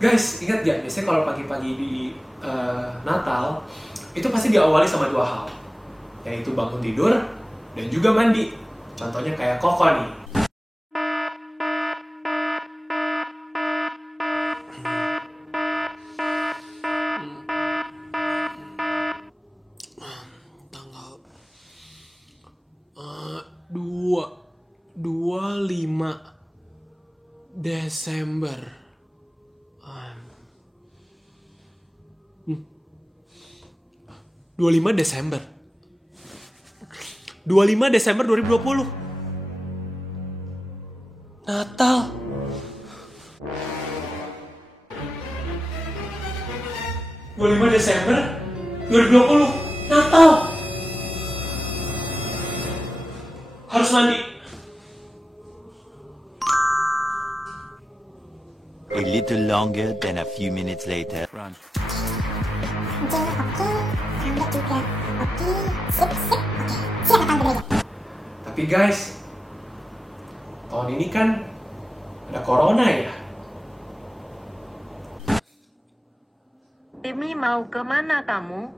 Guys, ingat gak? Biasanya kalau pagi-pagi di Natal, itu pasti diawali sama dua hal, yaitu bangun tidur dan juga mandi. Contohnya kayak Koko nih. Tanggal 25 Desember. 25 Desember 2020 Natal. Desember 2020 Natal. Harus mandi. A little longer than a few minutes later. Run. Tapi guys, tahun ini kan ada corona ya. Timi mau kemana kamu?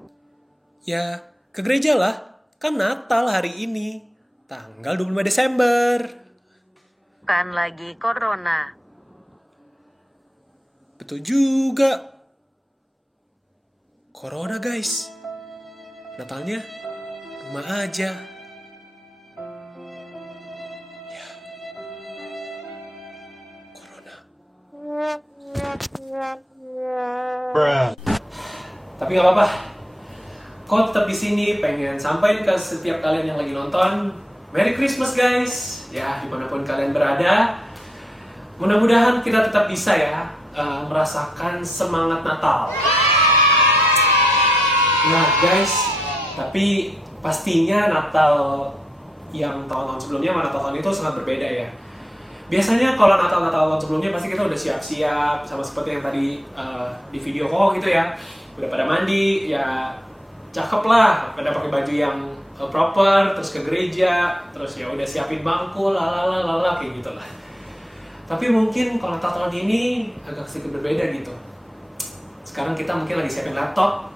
Ya, ke gereja lah. Kan Natal hari ini, tanggal 25 Desember. Kan lagi corona. Betul juga. Corona guys. Natalnya rumah aja. Ya. Corona. Tapi nggak apa-apa. Kau tetap di sini pengen sampaikan ke setiap kalian yang lagi nonton, Merry Christmas guys. Ya, dimanapun kalian berada, mudah-mudahan kita tetap bisa ya merasakan semangat Natal. Nah guys, tapi pastinya Natal yang tahun-tahun sebelumnya sama Natal tahun itu sangat berbeda ya. Biasanya kalau Natal tahun sebelumnya pasti kita udah siap-siap, sama seperti yang tadi di video call gitu ya. Udah pada mandi, ya cakep lah, pada pakai baju yang proper, terus ke gereja, terus ya udah siapin bangku, lalala kayak gitulah. Tapi mungkin kalau Natal tahun ini agak sedikit berbeda gitu. Sekarang kita mungkin lagi siapin laptop,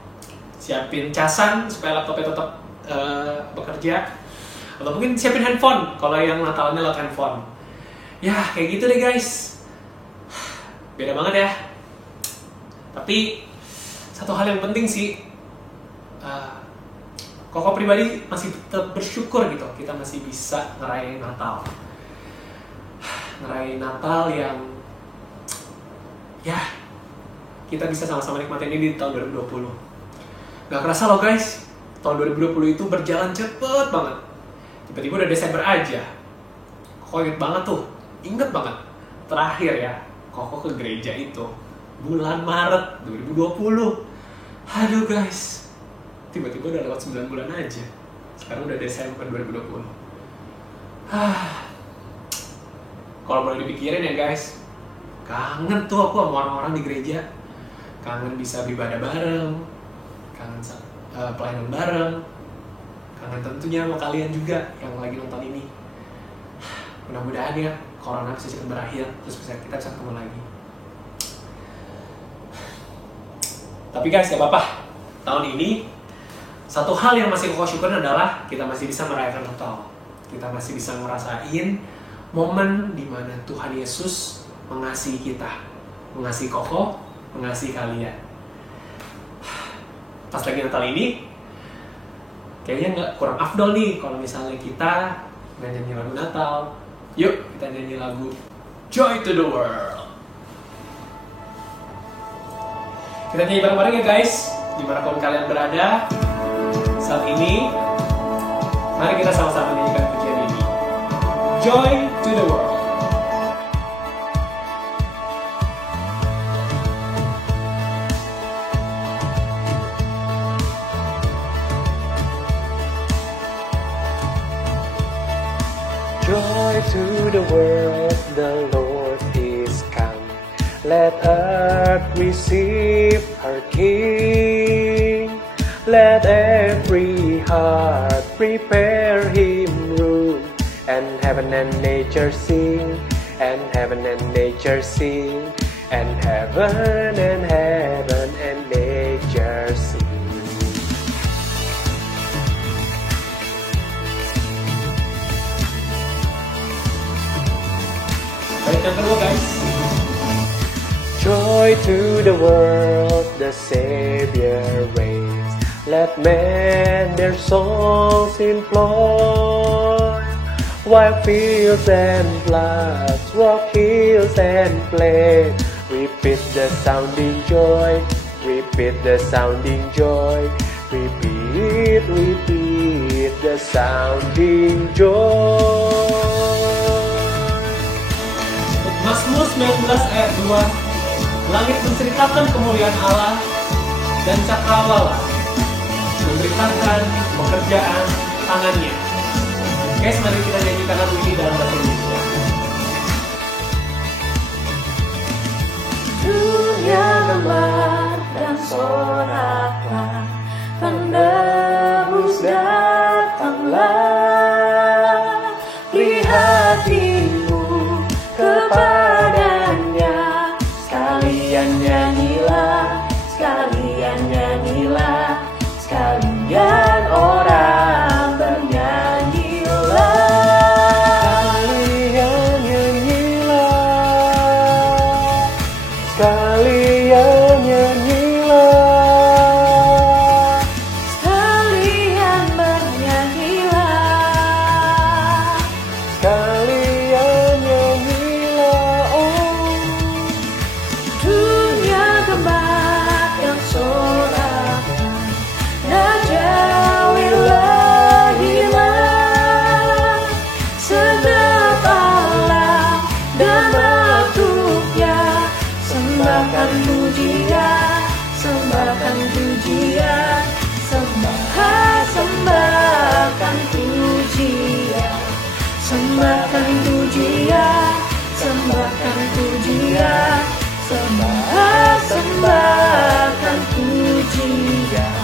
siapin casan supaya laptopnya tetap bekerja, atau mungkin siapin handphone kalau yang Natalnya lewat handphone. Ya kayak gitu deh guys, beda banget ya. Tapi satu hal yang penting sih, Koko pribadi masih tetap bersyukur gitu, kita masih bisa ngerayain Natal. Ngerayain Natal yang ya kita bisa sama-sama nikmatin ini di tahun 2020. Gak kerasa loh guys, tahun 2020 itu berjalan cepet banget. Tiba-tiba udah Desember aja. Koko inget banget terakhir ya Koko ke gereja itu bulan Maret 2020. Aduh guys, tiba-tiba udah lewat 9 bulan aja. Sekarang udah Desember 2020. Kalau boleh dipikirin ya guys, kangen tuh aku sama orang-orang di gereja. Kangen bisa beribadah bareng, kangen pelayanan bareng, kangen tentunya sama kalian juga yang lagi nonton ini. Mudah-mudahan ya corona bisa cepat berakhir, terus kita bisa ketemu lagi. Tapi guys, gak apa-apa. Tahun ini satu hal yang masih Koko syukurin adalah kita masih bisa merayakan Natal. Kita masih bisa ngerasain momen di mana Tuhan Yesus mengasihi kita, mengasihi Koko, mengasihi kalian. Pas lagi Natal ini, kayaknya nggak kurang afdol nih kalau misalnya kita nyanyi lagu Natal. Yuk kita nyanyi lagu Joy to the World. Kita nyanyi bareng-bareng ya guys, dimanapun kalian berada saat ini. Mari kita sama-sama nyanyikan pujian ini, Joy to the World. Joy to the world, the Lord is come. Let earth receive her King. Let every heart prepare him room. And heaven and nature sing, and heaven and nature sing. and heaven and nature sing. Baik, yang kedua guys. Joy to the world, the Savior reigns. Let men their songs employ, while fields and floods, rock hills and plain, repeat the sounding joy, repeat the sounding joy, repeat the sounding joy. Mazmur 19 ayat 2, langit menceritakan kemuliaan Allah dan cakrawala memberitakan pekerjaan tangannya. Guys, mari kita nyanyikan lagu ini dalam bahasa Indonesia. Dunia gemar dan soraklah, penebus datanglah, lihat ibu kepadanya, sekalian nyanyilah, sekalian nyanyilah, sekalian orang bernyanyilah, Sekalian nyanyilah, sekalian nyanyilah, sekalian bernyanyilah. sekalian nyanyilah. Oh, Dunia gemar yang sorakkan, najawilah hilang, segenap alam dan makhluknya, sembahkan pujian, sembahkan pujian, sembahkan pujian, sembahkan pujian, sembahkan pujian, sembahkan pujian,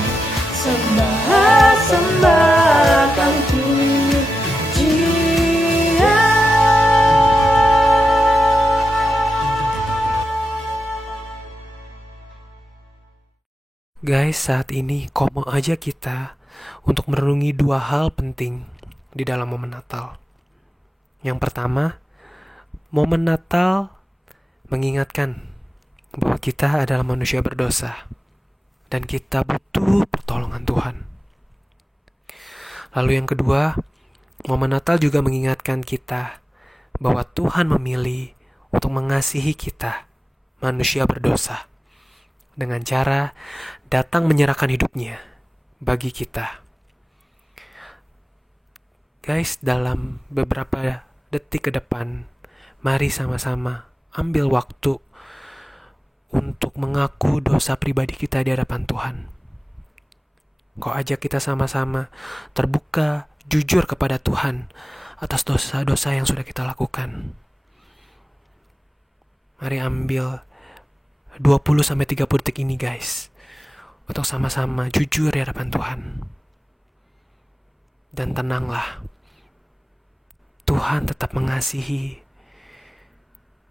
sembahkan pujian. Guys, saat ini komo aja kita untuk merenungi dua hal penting di dalam momen Natal. Yang pertama, momen Natal mengingatkan bahwa kita adalah manusia berdosa dan kita butuh pertolongan Tuhan. Lalu yang kedua, momen Natal juga mengingatkan kita bahwa Tuhan memilih untuk mengasihi kita, manusia berdosa, dengan cara datang menyerahkan hidupnya bagi kita. Guys, dalam beberapa detik ke depan, mari sama-sama ambil waktu untuk mengaku dosa pribadi kita di hadapan Tuhan. Kok ajak kita sama-sama terbuka, jujur kepada Tuhan atas dosa-dosa yang sudah kita lakukan. Mari ambil 20-30 detik ini guys, untuk sama-sama jujur di hadapan Tuhan. Dan tenanglah, Tuhan tetap mengasihi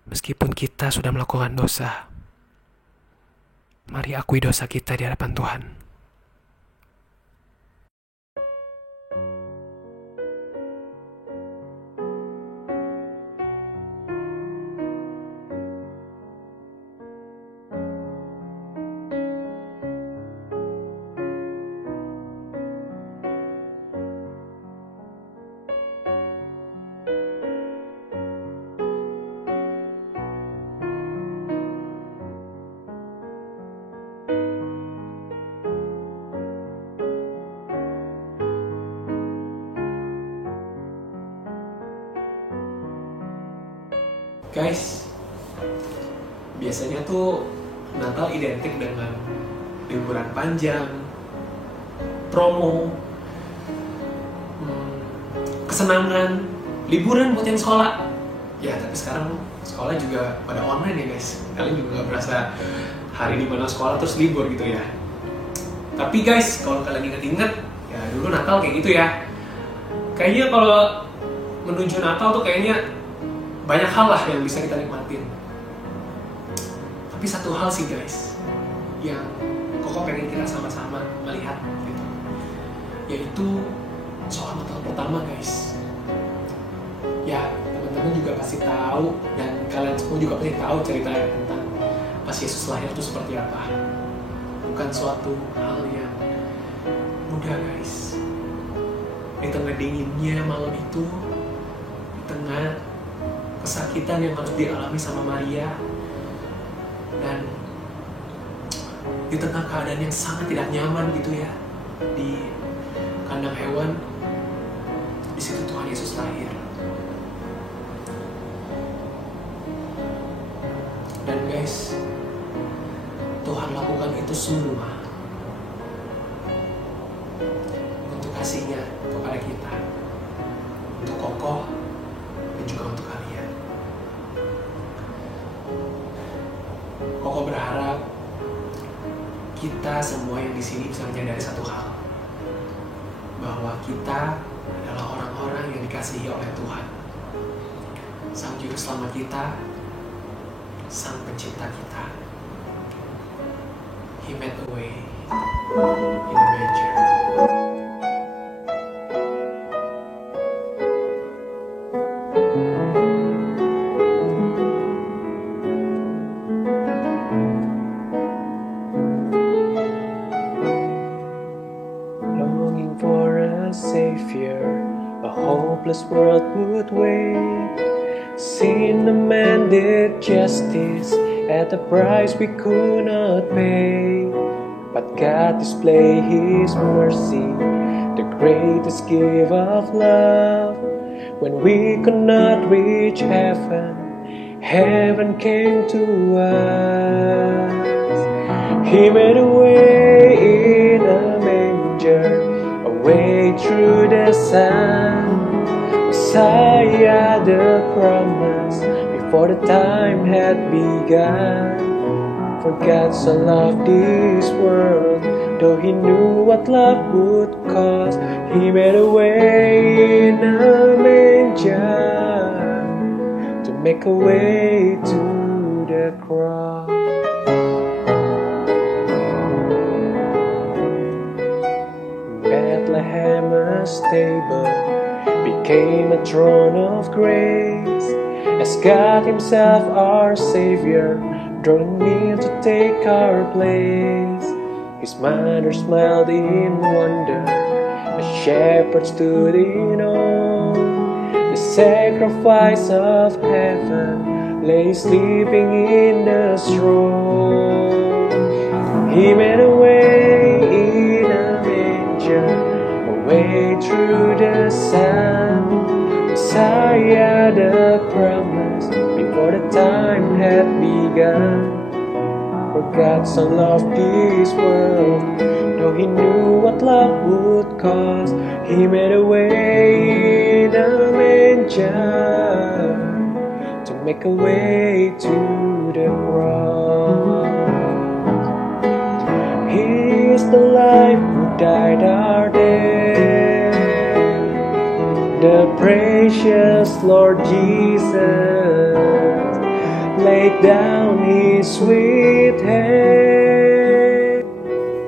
meskipun kita sudah melakukan dosa. Mari akui dosa kita di hadapan Tuhan. Guys, biasanya tuh Natal identik dengan liburan panjang, promo, kesenangan, liburan buat yang sekolah. Ya, tapi sekarang sekolah juga pada online ya guys. Kalian juga gak berasa hari di mana sekolah terus libur gitu ya. Tapi guys, kalau kalian inget-inget, ya dulu Natal kayak gitu ya. Kayaknya kalau menuju Natal tuh kayaknya banyak hal lah yang bisa kita nikmatin. Tapi satu hal sih guys, yang Koko pengen kita sama-sama melihat gitu, yaitu soal Natal pertama guys. Ya teman-teman juga pasti tahu, dan kalian semua juga pasti tahu ceritanya tentang pas Yesus lahir itu seperti apa. Bukan suatu hal yang mudah guys. Di tengah dinginnya malam itu, di tengah kesakitan yang harus dialami sama Maria, dan di tengah keadaan yang sangat tidak nyaman gitu ya, di kandang hewan, di situ Tuhan Yesus lahir. Dan guys, Tuhan lakukan itu semua untuk kasih-Nya kepada kita, untuk Koko, dan juga untuk kalian. Koko berharap kita semua yang di sini bisa menyadari satu hal, bahwa kita adalah orang-orang yang dikasihi oleh Tuhan, Sang Juru Selamat kita, Sang Pencipta kita. He made a way in a manger. Longing for a savior, a hopeless world would wait. Sin demanded justice at a price we could not pay. But God displayed His mercy, the greatest gift of love. When we could not reach heaven, heaven came to us. He made a way in a manger, a way through the sun. Messiah, the promise, before the time had begun. For God so loved this world, though He knew what love would cost. He made a way in a manger to make a way to the cross. Bethlehem, a stable, became a throne of grace, as God Himself, our Savior, drawing near to take our place. His mother smiled in wonder, the shepherd stood in awe. The sacrifice of heaven lay sleeping in the straw. He made a way in a manger, a way through the sun. Messiah, the promise, before the time had begun. For God so loved this world, though He knew what love would cost. He made a way in a manger to make a way to the cross. He is the life who died our death, the precious Lord Jesus laid down His sweet head.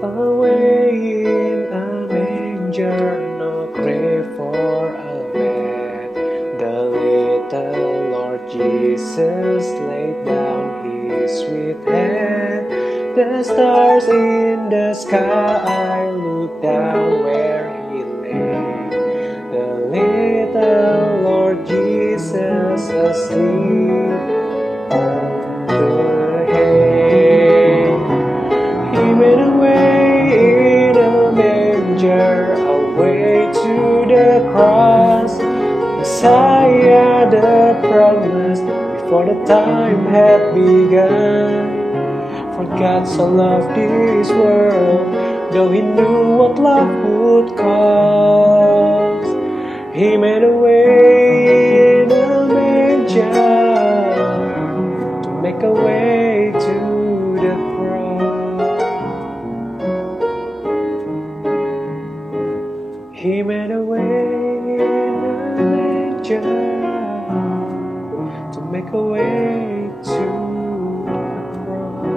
Away in a manger, no grave for a bed, the little Lord Jesus laid down His sweet head. The stars in the sky look down where He lay, the little Lord Jesus asleep on the hay. He made a way in a manger, a way to the cross. Messiah, the promise, before the time had begun. For God so loved this world, though He knew what love would cost. He made a way in a manger to make a way to the cross. He made a way in a manger to make a way to the cross.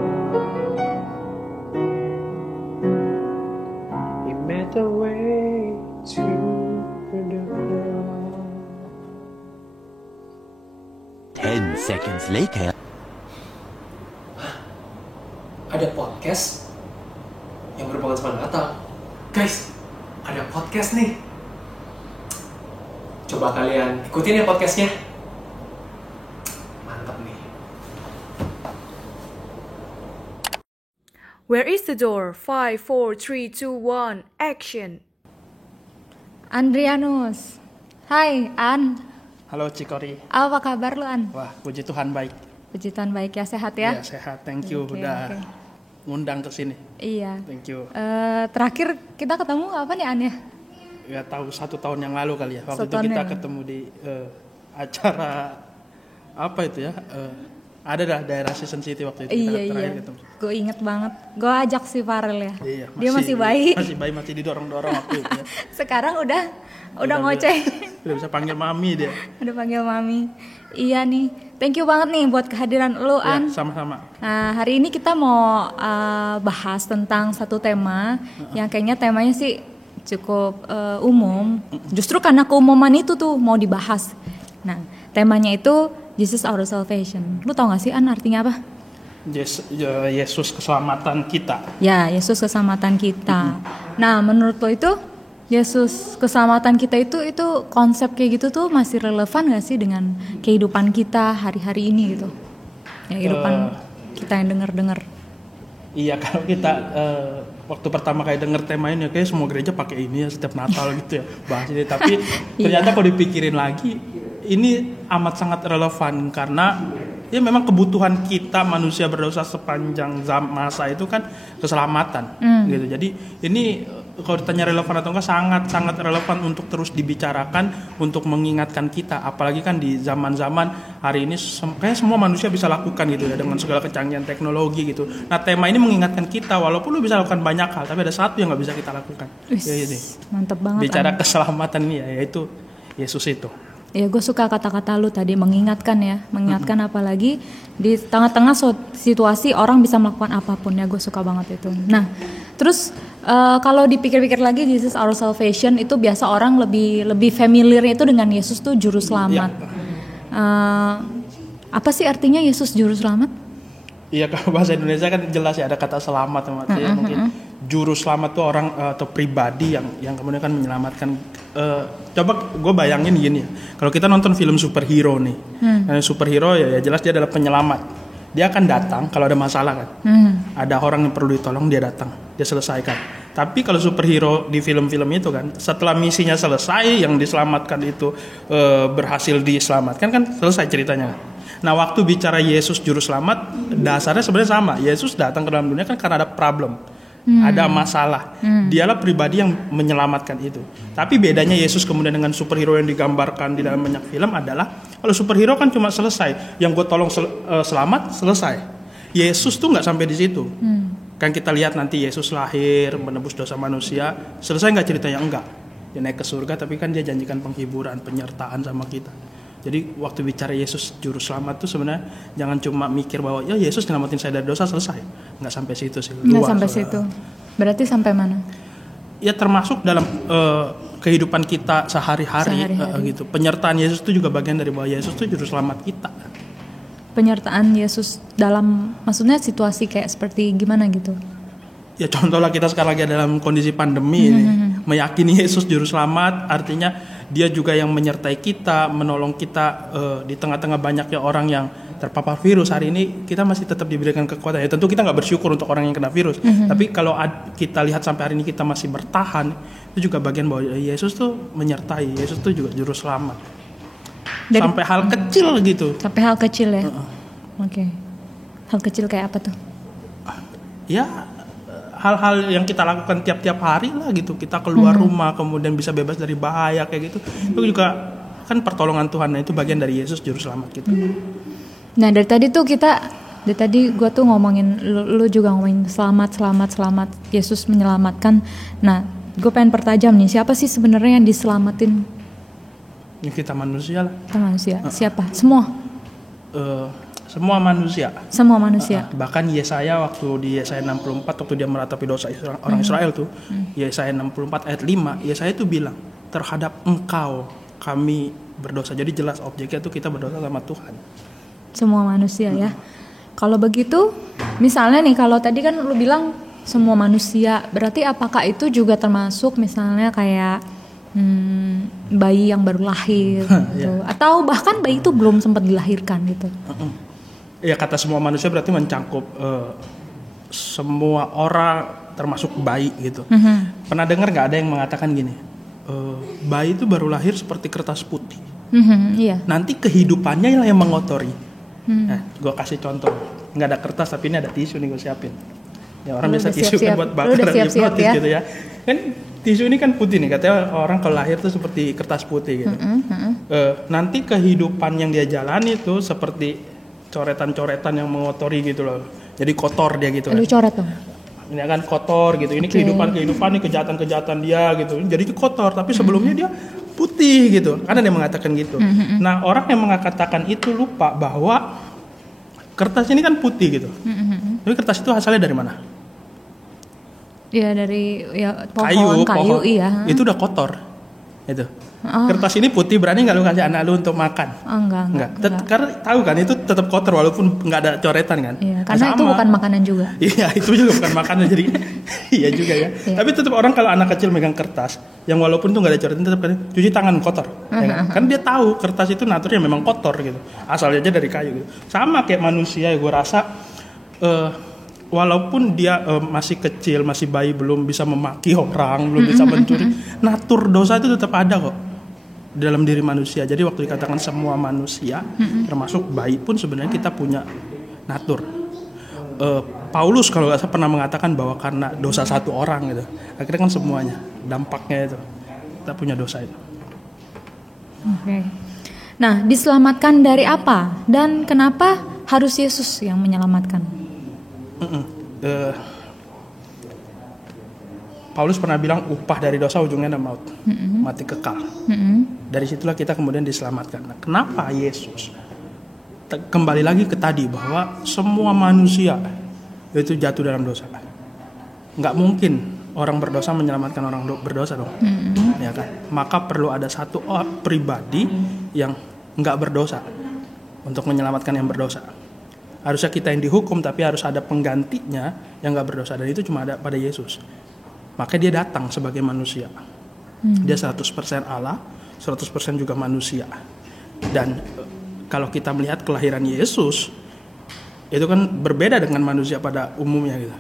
10 seconds later. Ada podcast yang berhubungan sama Natal. Guys, ada podcast nih. Coba kalian ikutin ya podcastnya. Mantap nih. Where is the door? 5, 4, 3, 2, 1, action. Andrianus. Hai, An. Halo Cikori. Apa kabar lu, An? Wah, puji Tuhan baik. Puji Tuhan baik ya, sehat ya? Iya, sehat. Thank you udah ngundang ke sini. Iya. Thank you. Terakhir kita ketemu kapan ya, An ya? Ya tahu 1 tahun yang lalu kali ya. Waktu itu Tahun kita yang- ketemu di acara apa itu ya? Ada dah daerah Season City waktu itu kita Iya. terakhir ketemu. Gue inget banget. Gue ajak si Farel ya. Iya, Dia masih bayi. Masih bayi, masih didorong-dorong waktu itu ya. Sekarang udah ngoceh. Udah bisa panggil mami dia. Udah panggil mami. Iya nih. Thank you banget nih buat kehadiran lu, An. Ya, sama-sama. Nah, hari ini kita mau bahas tentang satu tema yang kayaknya temanya sih cukup umum. Justru karena keumuman itu tuh mau dibahas. Nah, temanya itu Jesus Our Salvation. Lu tau gak sih, An, artinya apa? Yesus keselamatan kita. Ya, Yesus keselamatan kita. Nah, menurut lo itu Yesus keselamatan kita itu konsep kayak gitu tuh masih relevan gak sih dengan kehidupan kita hari-hari ini gitu? Ya, kehidupan kita yang denger-denger. Iya, kalau kita waktu pertama kali denger tema ini kayak semua gereja pakai ini ya setiap Natal gitu ya bahas ini. Tapi ternyata kalau dipikirin lagi ini amat sangat relevan karena ya memang kebutuhan kita manusia berdosa sepanjang masa itu kan keselamatan gitu. Jadi ini kalau ditanya relevan atau enggak sangat relevan untuk terus dibicarakan, untuk mengingatkan kita, apalagi kan di zaman-zaman hari ini kayak semua manusia bisa lakukan gitu ya dengan segala kecanggihan teknologi gitu. Nah, tema ini mengingatkan kita walaupun lu bisa lakukan banyak hal tapi ada satu yang nggak bisa kita lakukan. Wis, Ya, ini. mantep banget. Bicara An. keselamatan ini ya, yaitu Yesus itu. Ya, gue suka kata-kata lu tadi, mengingatkan ya, mengingatkan apalagi di tengah-tengah situasi orang bisa melakukan apapun ya, gue suka banget itu. Nah, terus kalau dipikir-pikir lagi Jesus Our Salvation itu biasa orang lebih familiar itu dengan Yesus tuh juru selamat. Apa sih artinya Yesus juru selamat? Iya, kalau bahasa Indonesia kan jelas ya ada kata selamat ya, mungkin juru selamat tuh orang atau pribadi yang kemudian kan menyelamatkan. Coba gue bayangin gini ya, kalau kita nonton film superhero nih, superhero ya jelas dia adalah penyelamat. Dia akan datang kalau ada masalah kan, ada orang yang perlu ditolong dia datang, dia selesaikan. Tapi kalau superhero di film-film itu kan, setelah misinya selesai, yang diselamatkan itu berhasil diselamatkan kan selesai ceritanya. Nah, waktu bicara Yesus juru selamat, dasarnya sebenarnya sama. Yesus datang ke dalam dunia kan karena ada problem. Ada masalah. Dialah pribadi yang menyelamatkan itu. Tapi bedanya Yesus kemudian dengan superhero yang digambarkan di dalam banyak film adalah kalau superhero kan cuma selesai, yang gue tolong selamat selesai. Yesus tuh nggak sampai di situ. Kan kita lihat nanti Yesus lahir menebus dosa manusia, selesai nggak ceritanya? Enggak. Dia naik ke surga, tapi kan dia janjikan penghiburan, penyertaan sama kita. Jadi waktu bicara Yesus juru selamat tuh sebenarnya jangan cuma mikir bahwa ya Yesus nyelamatin saya dari dosa selesai. Nggak sampai situ sih. Nggak sampai situ. Berarti sampai mana? Ya termasuk dalam kehidupan kita sehari-hari. Gitu. Penyertaan Yesus itu juga bagian dari bahwa Yesus itu juru selamat kita. Penyertaan Yesus dalam maksudnya situasi kayak seperti gimana gitu? Ya contohlah kita sekarang lagi dalam kondisi pandemi ini. Meyakini Yesus juru selamat artinya dia juga yang menyertai kita, menolong kita di tengah-tengah banyaknya orang yang terpapar virus. Hari ini kita masih tetap diberikan kekuatan. Ya tentu kita nggak bersyukur untuk orang yang kena virus. Tapi kalau kita lihat sampai hari ini kita masih bertahan, itu juga bagian bahwa Yesus tuh menyertai. Yesus tuh juga juru selamat. Sampai hal kecil gitu. Sampai hal kecil ya? Oke. Hal kecil kayak apa tuh? Ya hal-hal yang kita lakukan tiap-tiap hari lah gitu. Kita keluar rumah kemudian bisa bebas dari bahaya kayak gitu. Itu juga kan pertolongan Tuhan. Nah, itu bagian dari Yesus juru selamat kita. Nah, dari tadi gue tuh ngomongin lu juga ngomongin selamat Yesus menyelamatkan. Nah, gue pengen pertajam nih, siapa sih sebenarnya yang diselamatin? Ya, kita manusia lah. Kita manusia. Siapa? Semua. Semua manusia. Semua manusia. Bahkan Yesaya waktu di Yesaya 64 waktu dia meratapi dosa orang Israel tuh, Yesaya 64 ayat 5, Yesaya itu bilang, terhadap engkau kami berdosa. Jadi jelas objeknya tuh kita berdosa sama Tuhan. semua manusia ya. Kalau begitu, misalnya nih kalau tadi kan lu bilang semua manusia, berarti apakah itu juga termasuk misalnya kayak bayi yang baru lahir gitu, atau bahkan bayi itu belum sempat dilahirkan gitu? Ya kata semua manusia berarti mencangkup semua orang termasuk bayi gitu. Pernah dengar nggak ada yang mengatakan gini, bayi itu baru lahir seperti kertas putih. Iya. Nanti kehidupannya lah yang mengotori. Nah, gue kasih contoh, nggak ada kertas tapi ini ada tisu nih gue siapin. Ya orang biasa tisu kan buat bakar hipnotis ya. Gitu ya. Kan tisu ini kan putih nih, katanya orang kalau lahir tuh seperti kertas putih gitu. Nanti kehidupan yang dia jalani tuh seperti coretan-coretan yang mengotori gitu loh. Jadi kotor dia gitu kan. Lu coret dong. Ini kan kotor gitu. Ini kehidupan ini kejahatan dia gitu. Jadi kotor tapi sebelumnya dia putih gitu. Kan ada yang mengatakan gitu. Nah, orang yang mengatakan itu lupa bahwa kertas ini kan putih gitu. Tapi kertas itu asalnya dari mana? Ya dari pohon kayu iya. Itu udah kotor. Itu. Kertas ini putih, berani nggak lu kasih anak lu untuk makan? Enggak. Karena tahu kan itu tetap kotor walaupun nggak ada coretan kan? Iya, karena itu bukan makanan juga. Iya, itu juga bukan makanan jadi iya juga ya. Tapi tetap orang kalau anak kecil megang kertas yang walaupun itu nggak ada coretan tetap kan cuci tangan kotor. Ya kan dia tahu kertas itu naturnya memang kotor gitu. Asalnya aja dari kayu gitu. Sama kayak manusia ya gue rasa walaupun dia masih kecil, masih bayi, belum bisa memaki orang, belum bisa mencuri, natur dosa itu tetap ada kok dalam diri manusia. Jadi waktu dikatakan semua manusia, termasuk bayi pun sebenarnya kita punya natur. Paulus kalau nggak salah pernah mengatakan bahwa karena dosa satu orang gitu, akhirnya kan semuanya dampaknya itu kita punya dosa itu. Oke. Nah, diselamatkan dari apa dan kenapa harus Yesus yang menyelamatkan? Paulus pernah bilang upah dari dosa ujungnya adalah maut, mati kekal. Dari situlah kita kemudian diselamatkan. Nah, kenapa Yesus? Kembali lagi ke tadi bahwa semua manusia itu jatuh dalam dosa. Nggak mungkin orang berdosa menyelamatkan orang berdosa dong, ya kan? Maka perlu ada satu pribadi yang nggak berdosa untuk menyelamatkan yang berdosa. Harusnya kita yang dihukum, tapi harus ada penggantinya yang nggak berdosa, dan itu cuma ada pada Yesus. Makanya dia datang sebagai manusia. Dia 100% Allah, 100% juga manusia. Dan kalau kita melihat kelahiran Yesus, itu kan berbeda dengan manusia pada umumnya gitu.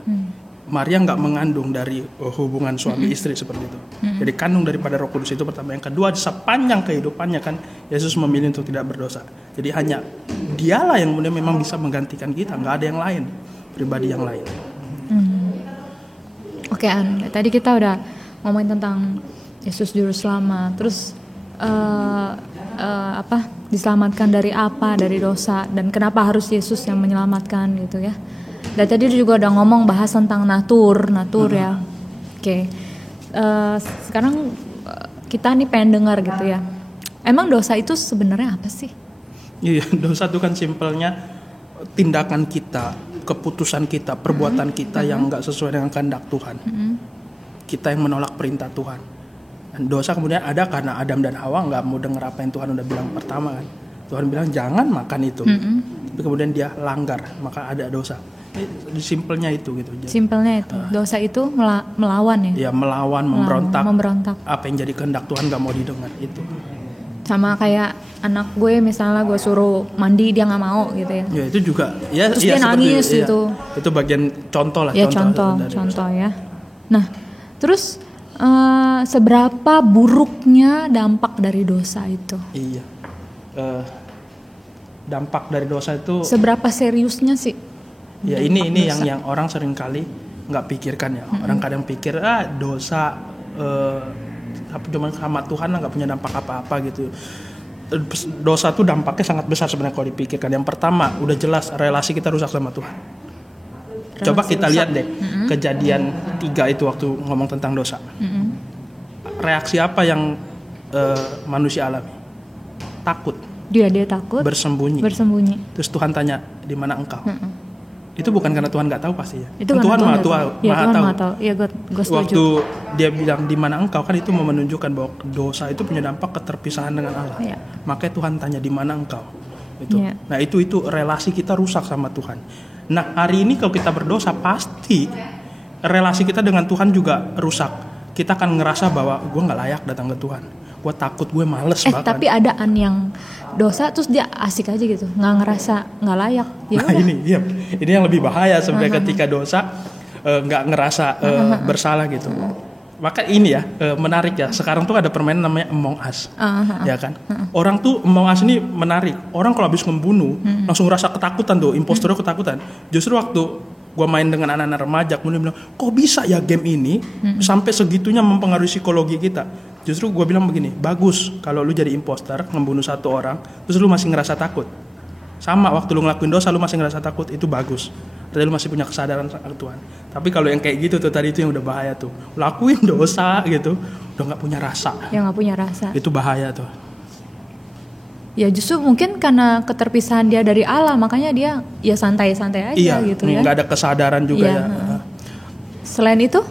Maria nggak mengandung dari hubungan suami istri seperti itu. Jadi kandung daripada Roh Kudus itu pertama. Yang kedua, sepanjang kehidupannya kan Yesus memilih untuk tidak berdosa. Jadi hanya dialah yang kemudian memang bisa menggantikan kita, nggak ada yang lain, pribadi yang lain. Oke, tadi kita udah ngomongin tentang Yesus Juru Selamat, terus diselamatkan dari apa, dari dosa, dan kenapa harus Yesus yang menyelamatkan gitu ya. Dan tadi juga udah ngomong bahas tentang natur ya. Oke. Sekarang kita nih pengen dengar gitu ya. Emang dosa itu sebenarnya apa sih? Iya, dosa itu kan simpelnya tindakan kita, keputusan kita, perbuatan kita yang nggak sesuai dengan kehendak Tuhan. Kita yang menolak perintah Tuhan. Dan dosa kemudian ada karena Adam dan Hawa nggak mau dengar apa yang Tuhan udah bilang pertama kan. Tuhan bilang jangan makan itu. Tapi kemudian dia langgar, maka ada dosa. Simpelnya itu gitu. Simpelnya itu. Dosa itu melawan ya? Ya, melawan, memberontak. Memberontak. Apa yang jadi kehendak Tuhan nggak mau didengar itu. Sama kayak anak gue misalnya gue suruh mandi dia nggak mau gitu ya. Ya itu juga. Ya, terus dia nangis gitu. Itu bagian contoh lah. Ya contoh ya. Nah, terus seberapa buruknya dampak dari dosa itu? Iya. Dampak dari dosa itu. Seberapa seriusnya sih? Ya ini yang orang sering kali nggak pikirkan ya. Orang kadang pikir dosa cuma sama Tuhan nggak punya dampak apa-apa gitu. Dosa tuh dampaknya sangat besar sebenarnya kalau dipikirkan. Yang pertama udah jelas relasi kita rusak sama Tuhan. Coba kita lihat deh kejadian 3 itu waktu ngomong tentang dosa. Reaksi apa yang manusia alami? Takut. Dia takut. Bersembunyi. Terus Tuhan tanya, di mana engkau? Itu bukan karena Tuhan nggak tahu pasti ya. Itu Tuhan maha tahu. Iya, gue setuju. Waktu dia bilang di mana engkau, kan itu menunjukkan bahwa dosa itu punya dampak keterpisahan dengan Allah. Ya. Makanya Tuhan tanya di mana engkau. Gitu. Iya. Nah itu relasi kita rusak sama Tuhan. Nah hari ini kalau kita berdosa pasti relasi kita dengan Tuhan juga rusak. Kita akan ngerasa bahwa gue nggak layak datang ke Tuhan. Gue takut, gue males bahkan. Tapi adaan yang dosa terus dia asik aja gitu, nggak ngerasa nggak layak. Ya Nah ini yang lebih bahaya sampai ketika dosa nggak ngerasa bersalah gitu. Maka ini ya menarik ya. Sekarang tuh ada permainan namanya Among Us, ya kan? Orang tuh Among Us ini menarik. Orang kalau habis membunuh langsung ngerasa ketakutan tuh, impostornya ketakutan. Justru waktu gue main dengan anak-anak remaja, kemudian bilang, kok bisa ya game ini sampai segitunya mempengaruhi psikologi kita? Justru gue bilang begini, bagus kalau lu jadi imposter, membunuh satu orang, terus lu masih ngerasa takut. Sama waktu lu ngelakuin dosa, lu masih ngerasa takut, itu bagus. Berarti lu masih punya kesadaran sama Tuhan. Tapi kalau yang kayak gitu tuh tadi itu yang udah bahaya tuh. Lakuin dosa gitu, udah nggak punya rasa. Yang nggak punya rasa. Itu bahaya tuh. Ya justru mungkin karena keterpisahan dia dari Allah, makanya dia ya santai-santai aja gitu ya. Nggak ada kesadaran juga ya. Selain itu?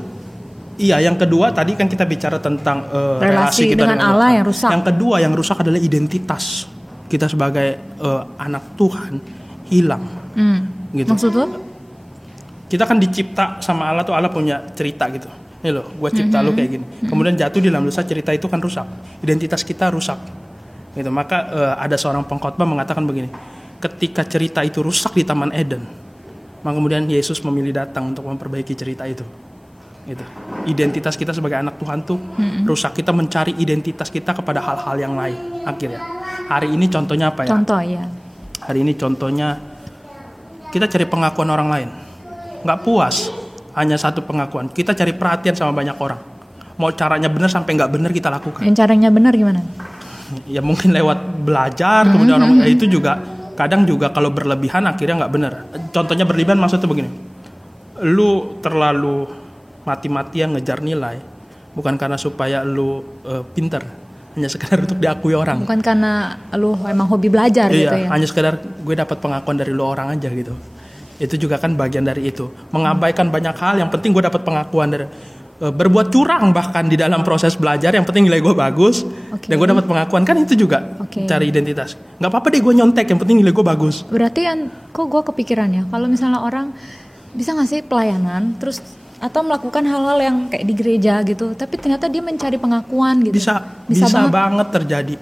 Iya, yang kedua tadi kan kita bicara tentang relasi kita dengan Allah yang rusak. Yang kedua yang rusak adalah identitas kita sebagai anak Tuhan hilang. Gitu. Maksud lo? Kita kan dicipta sama Allah tuh, Allah punya cerita gitu. Nih loh, gue cipta lo kayak gini. Kemudian jatuh di dalam dosa, cerita itu kan rusak. Identitas kita rusak. Gitu. Maka ada seorang pengkhotbah mengatakan begini, ketika cerita itu rusak di Taman Eden, maka kemudian Yesus memilih datang untuk memperbaiki cerita itu. Gitu. Identitas kita sebagai anak Tuhan tuh rusak. Kita mencari identitas kita kepada hal-hal yang lain akhirnya. Hari ini contohnya apa ya? Contoh ya. Hari ini contohnya kita cari pengakuan orang lain. Nggak puas hanya satu pengakuan. Kita cari perhatian sama banyak orang. Mau caranya benar sampai nggak benar kita lakukan. Yang caranya benar gimana? Ya mungkin lewat belajar, kemudian orang itu juga kadang juga kalau berlebihan akhirnya nggak benar. Contohnya berlebihan maksudnya begini. Lu terlalu mati-matian ngejar nilai, bukan karena supaya lu pinter, hanya sekedar untuk diakui orang. Bukan karena lu emang hobi belajar gitu ya. Hanya sekedar gue dapat pengakuan dari lu orang aja gitu. Itu juga kan bagian dari itu. Mengabaikan banyak hal, yang penting gue dapat pengakuan dari berbuat curang bahkan di dalam proses belajar, yang penting nilai gue bagus dan gue dapat pengakuan, kan itu juga cari identitas. Nggak apa-apa deh gue nyontek, yang penting nilai gue bagus. Berarti kok gue kepikiran ya, kalau misalnya orang bisa ngasih pelayanan terus atau melakukan hal-hal yang kayak di gereja gitu, tapi ternyata dia mencari pengakuan gitu. Bisa banget terjadi.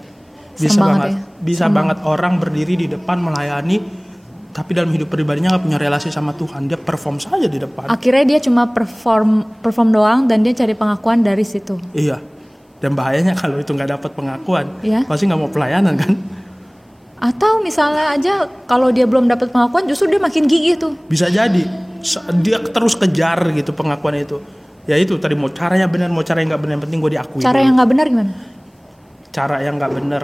Bisa banget orang berdiri di depan melayani, tapi dalam hidup pribadinya nggak punya relasi sama Tuhan. Dia perform saja di depan. Akhirnya dia cuma perform doang dan dia cari pengakuan dari situ. Iya. Dan bahayanya kalau itu nggak dapat pengakuan, pasti nggak mau pelayanan kan. Atau misalnya aja kalau dia belum dapat pengakuan, justru dia makin gigih tuh. Bisa jadi. Dia terus kejar gitu pengakuan itu. Ya itu tadi, mau caranya benar, mau cara yang nggak benar, yang penting gue diakui. Cara yang nggak benar gimana? Cara yang nggak benar,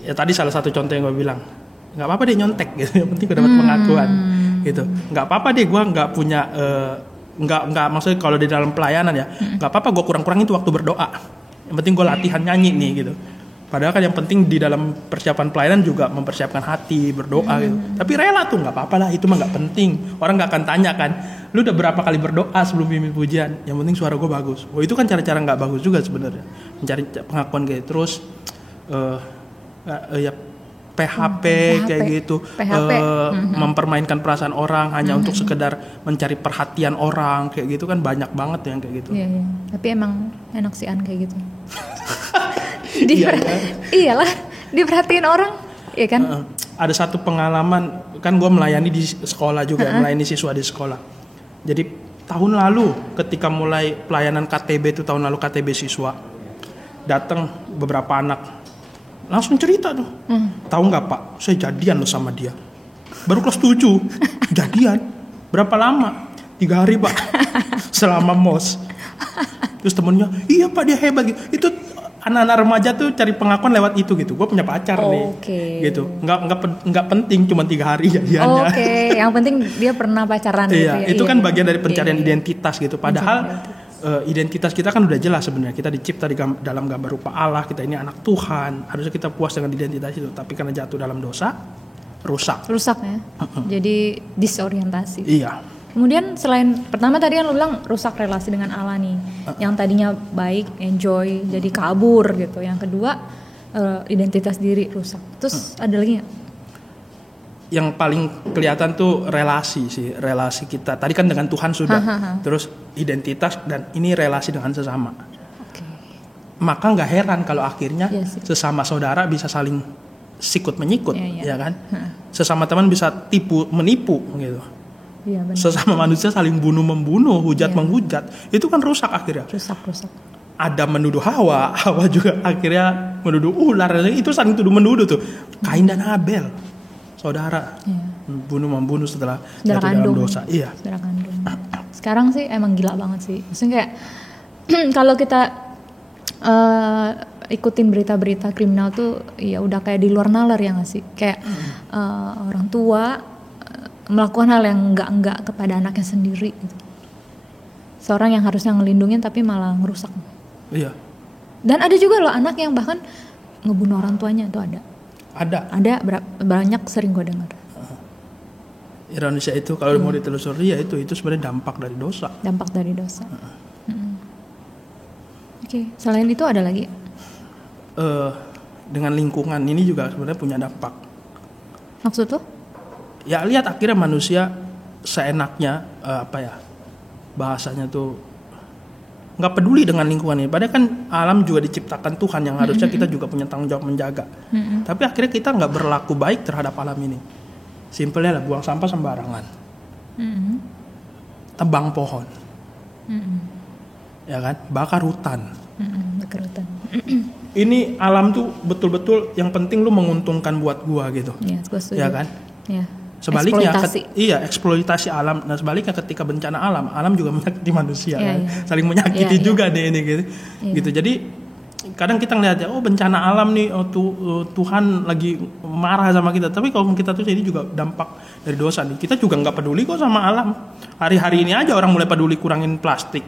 ya tadi salah satu contoh yang gue bilang, nggak apa-apa deh nyontek gitu, yang penting gue dapat pengakuan gitu. Nggak apa-apa deh gue nggak punya nggak maksudnya kalau di dalam pelayanan ya, nggak apa-apa gue kurang-kurangin itu waktu berdoa. Yang penting gue latihan nyanyi nih gitu. Padahal kan yang penting di dalam persiapan pelayanan juga mempersiapkan hati, berdoa gitu. Tapi rela tuh, nggak apa-apa lah, itu mah nggak penting. Orang nggak akan tanya kan, lu udah berapa kali berdoa sebelum pimpin pujian? Yang penting suara gue bagus. Oh itu kan cara-cara nggak bagus juga sebenarnya. Mencari pengakuan kayak terus ya PHP kayak gitu, mempermainkan perasaan orang hanya untuk sekedar mencari perhatian orang kayak gitu kan banyak banget yang kayak gitu. Iya. Tapi emang enak sih kayak gitu. Iyalah, diperhatiin orang, ya kan? Ada satu pengalaman, kan gue melayani di sekolah juga, melayani siswa di sekolah. Jadi tahun lalu ketika mulai pelayanan KTB itu, tahun lalu KTB siswa, datang beberapa anak, langsung cerita tuh, tahu nggak Pak, saya jadian loh sama dia, baru kelas 7, jadian, berapa lama? 3 hari Pak, selama MOS. Terus temennya, iya Pak dia hebat gitu. Itu anak-anak remaja tuh cari pengakuan lewat itu gitu. Gue punya pacar nih, gitu. Nggak penting, cuma 3 hari jadiannya. Yang penting dia pernah pacaran. Iya, itu kan bagian dari pencarian identitas gitu. Padahal identitas kita kan udah jelas sebenarnya. Kita dicipta dalam gambar rupa Allah. Kita ini anak Tuhan. Harusnya kita puas dengan identitas itu. Tapi karena jatuh dalam dosa, rusak ya. Jadi disorientasi. Iya. Kemudian selain pertama tadi kan lu bilang rusak relasi dengan Allah nih, yang tadinya baik, enjoy, jadi kabur gitu. Yang kedua identitas diri rusak. Terus ada lagi nggak? yang paling kelihatan tuh relasi kita. Tadi kan dengan Tuhan sudah, terus identitas dan ini relasi dengan sesama. Maka nggak heran kalau akhirnya sesama saudara bisa saling sikut menyikut, ya kan? Sesama teman bisa tipu menipu gitu. Iya, benar. Sesama manusia saling bunuh membunuh, hujat menghujat, itu kan rusak akhirnya. Rusak. Adam menuduh Hawa juga akhirnya menuduh ular, itu saling tuduh menuduh tuh. Kain dan Abel, saudara, bunuh membunuh setelah jatuh dalam dosa. Iya. Saudara kandung. Sekarang sih emang gila banget sih. Maksudnya kayak kalau kita ikutin berita-berita kriminal tuh, ya udah kayak di luar nalar ya nggak sih? Kayak orang tua melakukan hal yang enggak kepada anaknya sendiri. Gitu. Seorang yang harusnya ngelindungin tapi malah ngerusak. Iya. Dan ada juga loh anak yang bahkan ngebunuh orang tuanya, itu ada. Ada banyak, sering gue dengar. Ironisnya itu kalau mau ditelusuri ya itu sebenarnya dampak dari dosa. Oke, selain itu ada lagi? Dengan lingkungan ini juga sebenarnya punya dampak. Maksud tuh? Ya lihat akhirnya manusia seenaknya bahasanya tuh nggak peduli dengan lingkungan ini. Padahal kan alam juga diciptakan Tuhan yang harusnya kita juga punya tanggung jawab menjaga. Tapi akhirnya kita nggak berlaku baik terhadap alam ini. Simpelnya lah, buang sampah sembarangan, tebang pohon, ya kan, bakar hutan. Ini alam tuh betul-betul yang penting lu menguntungkan buat gua gitu, ya kan. Ya. Sebaliknya, eksploitasi alam. Nah sebaliknya ketika bencana alam juga menyakiti manusia, kan? Saling menyakiti juga deh ini gitu. Jadi kadang kita ngeliat ya, bencana alam nih, Tuhan lagi marah sama kita. Tapi kalau kita tuh ini juga dampak dari dosa nih. Kita juga nggak peduli kok sama alam. Hari-hari ini aja orang mulai peduli kurangin plastik,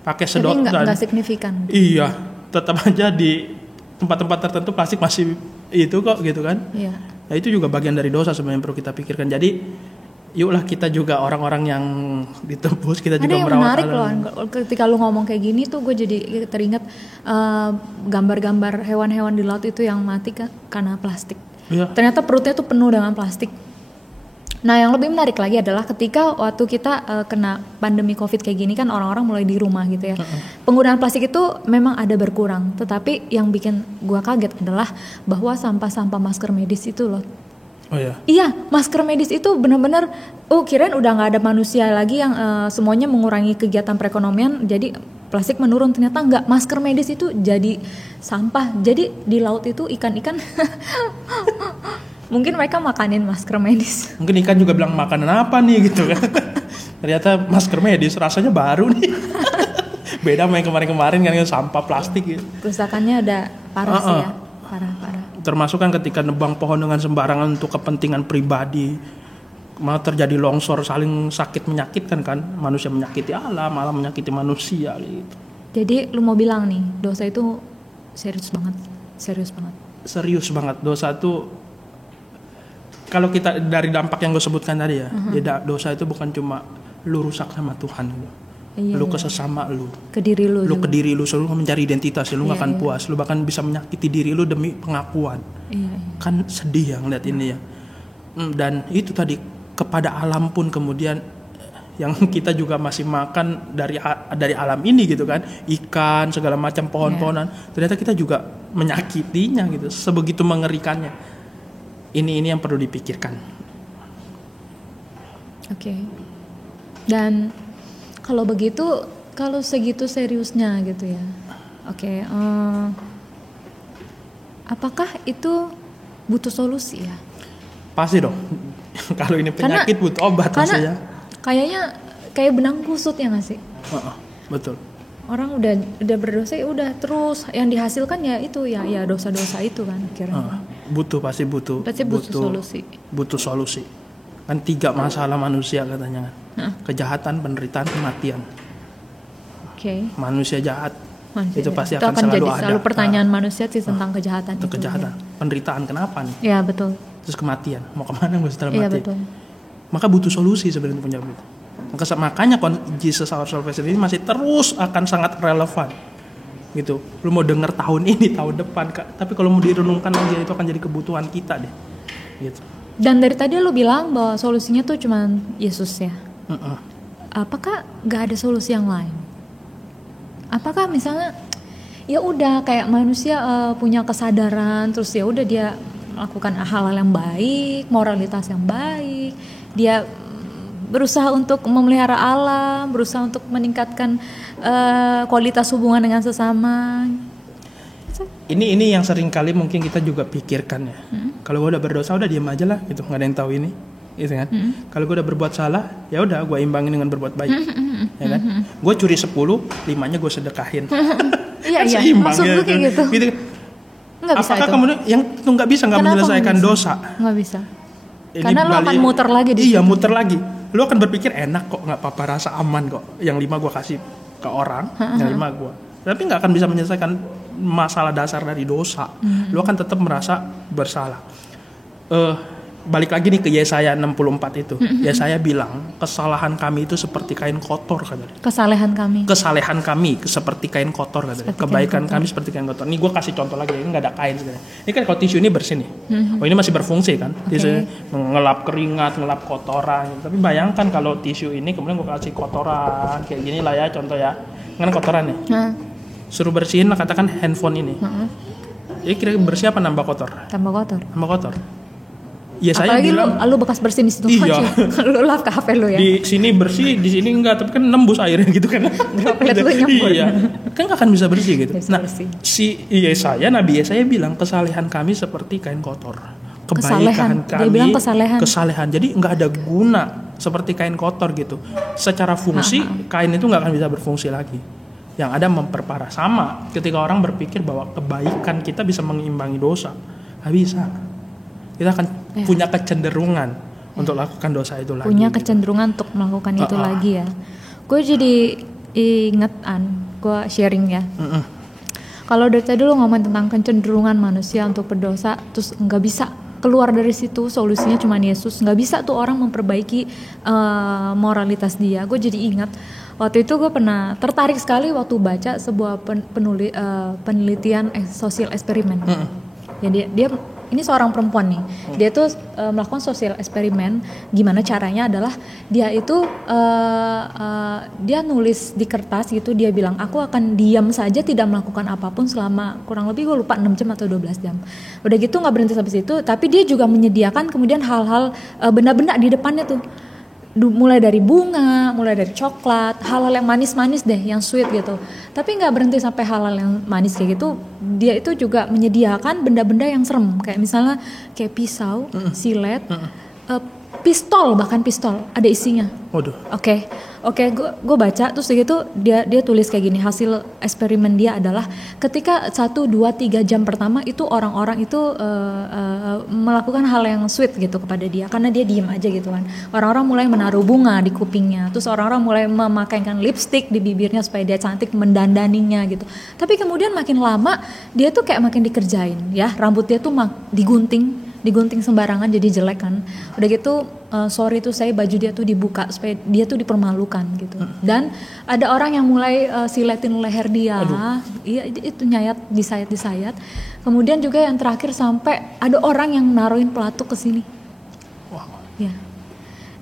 pakai sedotan. Tapi nggak signifikan. Iya, tetap aja di tempat-tempat tertentu plastik masih itu kok gitu kan. Iya. Nah itu juga bagian dari dosa sebenarnya yang perlu kita pikirkan. Jadi yuklah kita juga orang-orang yang ditebus, kita juga merawat. Ada yang menarik loh, ketika lu ngomong kayak gini tuh gue jadi teringat gambar-gambar hewan-hewan di laut itu yang mati karena plastik. Ya. Ternyata perutnya tuh penuh dengan plastik. Nah yang lebih menarik lagi adalah ketika waktu kita kena pandemi COVID kayak gini kan orang-orang mulai di rumah gitu ya. Penggunaan plastik itu memang ada berkurang, tetapi yang bikin gua kaget adalah bahwa sampah-sampah masker medis itu loh. Oh ya. Iya, masker medis itu benar-benar kirain udah nggak ada manusia lagi yang semuanya mengurangi kegiatan perekonomian, jadi plastik menurun. Ternyata nggak, masker medis itu jadi sampah. Jadi di laut itu ikan-ikan mungkin mereka makanin masker medis. Mungkin ikan juga bilang makanan apa nih gitu kan. Ternyata masker medis rasanya baru nih. Beda sama yang kemarin-kemarin kan sampah plastik gitu. Kerusakannya ada parah sih ya. Parah. Termasuk kan ketika nebang pohon dengan sembarangan untuk kepentingan pribadi, malah terjadi longsor, saling sakit menyakitkan kan. Manusia menyakiti alam menyakiti manusia gitu. Jadi lu mau bilang nih, dosa itu serius banget. Serius banget. Dosa itu kalau kita dari dampak yang gue sebutkan tadi ya, dosa itu bukan cuma lu rusak sama Tuhan gitu. Lu ke sesama lu, ke diri lu, selalu mencari identitas, lu nggak akan puas, lu bahkan bisa menyakiti diri lu demi pengakuan. Kan sedih ya ngeliat ini ya. Dan itu tadi kepada alam pun kemudian yang kita juga masih makan dari alam ini gitu kan, ikan segala macam pohon-pohonan, ternyata kita juga menyakitinya gitu, sebegitu mengerikannya. Ini yang perlu dipikirkan. Oke. Dan kalau begitu, kalau segitu seriusnya gitu ya. Oke. Apakah itu butuh solusi ya? Pasti dong. Kalau ini penyakit butuh obat pastinya. Kayaknya kayak benang kusut ya nggak sih? Betul. Orang udah berdosa ya udah terus yang dihasilkan ya itu ya dosa-dosa itu kan kira-kira. Pasti butuh solusi. Kan 3 masalah manusia katanya kan. Kejahatan, penderitaan, kematian. Oke. Manusia jahat. Itu pasti akan selalu ada. Selalu pertanyaan manusia sih tentang kejahatan itu. Kejahatan. Penderitaan kenapa nih? Ya betul. Terus kematian. Mau kemana gue setelah mati? Iya betul. Maka butuh solusi sebenarnya untuk menjawab itu. Makanya Jesus Our Salvation ini masih terus akan sangat relevan gitu. Lu mau denger tahun ini, tahun depan, tapi kalau mau direnungkan lagi itu akan jadi kebutuhan kita deh gitu. Dan dari tadi lu bilang bahwa solusinya tuh cuman Yesus ya. Apakah gak ada solusi yang lain? Apakah misalnya ya udah kayak manusia punya kesadaran, terus ya udah dia melakukan hal-hal yang baik, moralitas yang baik, dia berusaha untuk memelihara alam, berusaha untuk meningkatkan kualitas hubungan dengan sesama. Ini yang sering kali mungkin kita juga pikirkan ya. Kalau gue udah berdosa udah diam aja lah gitu, nggak ada yang tahu ini, gitu kan. Kalau gue udah berbuat salah, ya udah gue imbangin dengan berbuat baik, ya kan. Gue curi 10, 5-nya gue sedekahin. Iya, Kan iya. seimbang, Maksud gue kayak gitu. Gitu. Nggak bisa Apakah itu. kemudian yang itu nggak bisa menyelesaikan dosa? Nggak bisa. Ini Karena lo akan muter lagi di Iya, situ. muter lagi. Lo akan berpikir enak kok, nggak apa-apa, rasa aman kok. Yang 5 gue kasih ke orang, yang 5 gue. Tapi nggak akan bisa menyelesaikan masalah dasar dari dosa. Lo akan tetap merasa bersalah. Balik lagi nih ke Yesaya 64 itu. Yesaya bilang, kesalahan kami itu seperti kain kotor katanya. Kesalehan kami. Kesalehan kami seperti kain kotor katanya. Seperti Kebaikan kain kotor. kami seperti kain kotor. Ini gue kasih contoh lagi, ini nggak ada kain sebenarnya. Ini kan kalau tisu ini bersih nih. Oh ini masih berfungsi kan. Tisu ngelap keringat, ngelap kotoran. Tapi bayangkan kalau tisu ini kemudian gue kasih kotoran kayak gini lah ya, contoh ya. Kan kotoran nih. Suruh bersihin lah, katakan handphone ini. Jadi kira bersih apa nambah kotor? Tambah kotor. Tambah kotor. Ya saya Apalagi bilang lu bekas bersin di situ. Iya. Lu lap ke HP lu ya. di sini bersih, di sini enggak, tapi kan nembus airnya gitu kan. Droplet lu nyembur. Iya. Kan nggak akan bisa bersih gitu. Bisa Nah, bersih. Nabi Yesaya bilang kesalehan kami seperti kain kotor. Kesalehan. Kebaikan Dia kami bilang kesalehan. kesalehan. Jadi nggak ada guna seperti kain kotor gitu. Secara fungsi kain itu nggak akan bisa berfungsi lagi. Yang ada memperparah. Sama ketika orang berpikir bahwa kebaikan kita bisa mengimbangi dosa, nggak bisa. Kita akan punya kecenderungan untuk lakukan dosa itu lagi. Punya gitu. kecenderungan untuk melakukan itu lagi ya. Gue jadi inget gue sharing ya. Kalau dari tadi lu ngomong tentang kecenderungan manusia untuk berdosa, terus nggak bisa keluar dari situ, solusinya cuma Yesus. Nggak bisa tuh orang memperbaiki moralitas dia. Gue jadi ingat waktu itu gue pernah tertarik sekali waktu baca sebuah penelitian sosial eksperimen. Ya dia ini seorang perempuan nih, dia tuh melakukan sosial eksperimen. Gimana caranya adalah dia itu dia nulis di kertas gitu, dia bilang aku akan diam saja tidak melakukan apapun selama kurang lebih gue lupa 6 jam atau 12 jam. Udah gitu nggak berhenti sampai situ, tapi dia juga menyediakan kemudian hal-hal benda-benda di depannya tuh. Mulai dari bunga, mulai dari coklat, hal-hal yang manis-manis deh, yang sweet gitu. Tapi nggak berhenti sampai hal-hal yang manis kayak gitu. Dia itu juga menyediakan benda-benda yang serem, kayak misalnya kayak pisau, silet, pistol, bahkan pistol ada isinya. Waduh. Oke, gue baca terus gitu dia tulis kayak gini, hasil eksperimen dia adalah ketika 1, 2, 3 jam pertama itu orang-orang itu melakukan hal yang sweet gitu kepada dia karena dia diem aja gitu kan. Orang-orang mulai menaruh bunga di kupingnya, terus orang-orang mulai memakaikan lipstick di bibirnya supaya dia cantik, mendandaninya gitu. Tapi kemudian makin lama dia tuh kayak makin dikerjain ya, rambut dia tuh digunting sembarangan jadi jelek kan. Udah gitu sorry tuh saya baju dia tuh dibuka supaya dia tuh dipermalukan gitu. Dan ada orang yang mulai siletin leher dia. Iya itu nyayat disayat. Kemudian juga yang terakhir sampai ada orang yang naruhin pelatuk ke sini. Wow. Ya.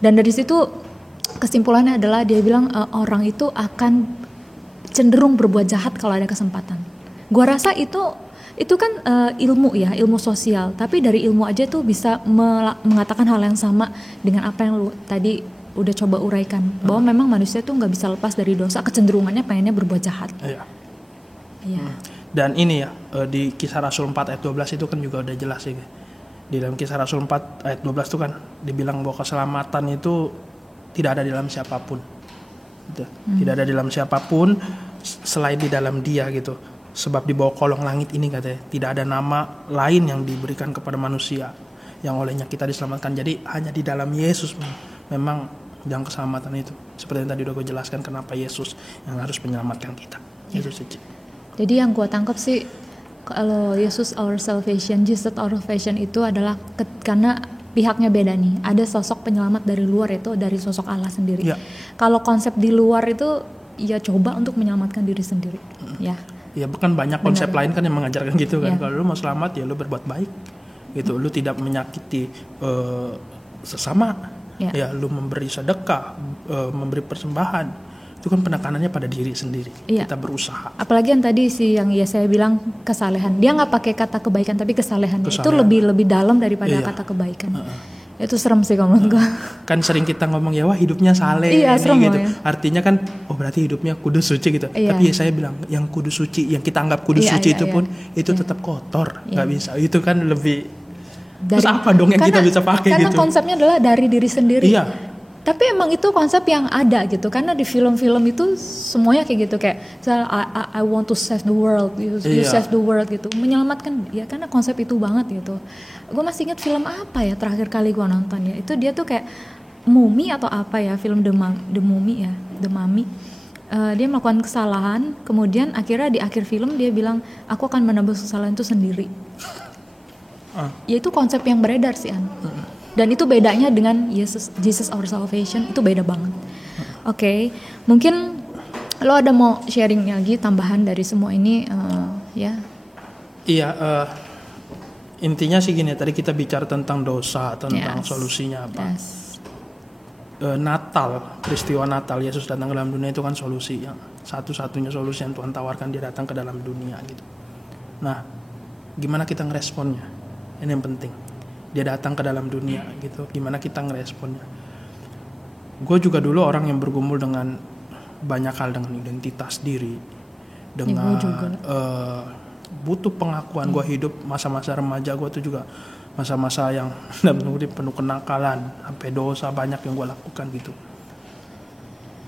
Dan dari situ kesimpulannya adalah dia bilang orang itu akan cenderung berbuat jahat kalau ada kesempatan. Gua rasa itu kan ilmu ya, ilmu sosial. Tapi dari ilmu aja tuh bisa mengatakan hal yang sama dengan apa yang lu tadi udah coba uraikan. Bahwa memang manusia tuh nggak bisa lepas dari dosa, kecenderungannya pengennya berbuat jahat. Iya. Iya. Dan ini ya, di Kisah Rasul 4 ayat 12 itu kan juga udah jelas ya. Di dalam Kisah Rasul 4 ayat 12 itu kan dibilang bahwa keselamatan itu tidak ada di dalam siapapun. Gitu. Tidak ada di dalam siapapun selain di dalam Dia gitu. Sebab di bawah kolong langit ini katanya tidak ada nama lain yang diberikan kepada manusia yang olehnya kita diselamatkan. Jadi hanya di dalam Yesus memang yang keselamatan itu. Seperti yang tadi udah gue jelaskan kenapa Yesus yang harus menyelamatkan kita. Yesus itu. Jadi yang gue tangkap sih kalau Yesus our salvation, Jesus our salvation itu adalah karena pihaknya beda nih. Ada sosok penyelamat dari luar, itu dari sosok Allah sendiri. Ya. Kalau konsep di luar itu ya coba untuk menyelamatkan diri sendiri. Ya. Ya bukan banyak konsep lain kan yang mengajarkan gitu kan. Ya. Kalau lu mau selamat ya lu berbuat baik. gitu. Lu tidak menyakiti sesama, ya lu memberi sedekah, memberi persembahan, itu kan penekanannya pada diri sendiri. Kita berusaha. Apalagi yang tadi yang saya bilang kesalehan, dia nggak pakai kata kebaikan tapi kesalehan. Itu lebih dalam daripada kata kebaikan. Itu serem sih kalau menurut gue. Kan sering kita ngomong ya wah hidupnya saleh, serem gitu. Ya. Artinya kan berarti hidupnya kudus suci gitu. Tapi ya saya bilang yang kudus suci, yang kita anggap kudus suci itu pun itu tetap kotor, nggak bisa. Itu kan lebih. Terus apa dong yang kita bisa pakai gitu? Karena konsepnya adalah dari diri sendiri. Iya. Tapi emang itu konsep yang ada gitu, karena di film-film itu semuanya kayak gitu, kayak I want to save the world, you save the world gitu, menyelamatkan ya, karena konsep itu banget gitu. Gue masih ingat film apa ya terakhir kali gue nonton ya, itu dia tuh kayak Mummy atau apa ya, film The Mummy ya, The Mummy. Dia melakukan kesalahan, kemudian akhirnya di akhir film dia bilang aku akan menebus kesalahan itu sendiri. Ya itu konsep yang beredar sih An. Dan itu bedanya dengan Jesus Our Salvation, itu beda banget. Oke, mungkin lo ada mau sharing lagi tambahan dari semua ini ya? Iya, intinya sih gini, tadi kita bicara tentang dosa, tentang solusinya apa. Natal, peristiwa Natal, Yesus datang ke dalam dunia itu kan solusi yang satu-satunya solusi yang Tuhan tawarkan, dia datang ke dalam dunia gitu. Nah, gimana kita ngeresponnya? Ini yang penting. Dia datang ke dalam dunia gitu, gimana kita ngeresponnya. Gue juga dulu orang yang bergumul dengan banyak hal, dengan identitas diri, dengan butuh pengakuan. Gue hidup masa-masa remaja gue tuh juga masa-masa yang penuh kenakalan, sampai dosa banyak yang gue lakukan gitu.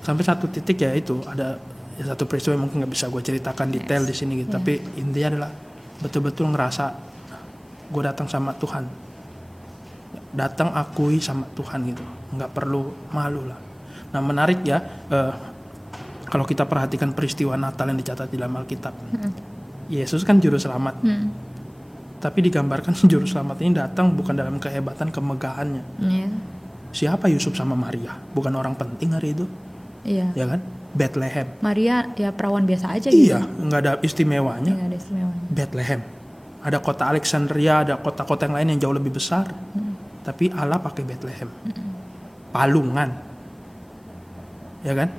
Sampai satu titik ya itu ada satu peristiwa yang mungkin nggak bisa gue ceritakan detail di sini gitu, tapi intinya adalah betul-betul ngerasa gue datang sama Tuhan. Datang akui sama Tuhan gitu, nggak perlu malu lah. Nah menarik ya, kalau kita perhatikan peristiwa Natal yang dicatat di dalam Alkitab, Yesus kan juru selamat, tapi digambarkan juru selamat ini datang bukan dalam kehebatan kemegahannya. Siapa Yusuf sama Maria? Bukan orang penting hari itu, ya kan? Bethlehem. Maria ya perawan biasa aja gitu. Iya, nggak ada istimewanya. Bethlehem. Ada kota Alexandria, ada kota-kota yang lain yang jauh lebih besar. Tapi Allah pakai Bethlehem. Palungan. Ya kan?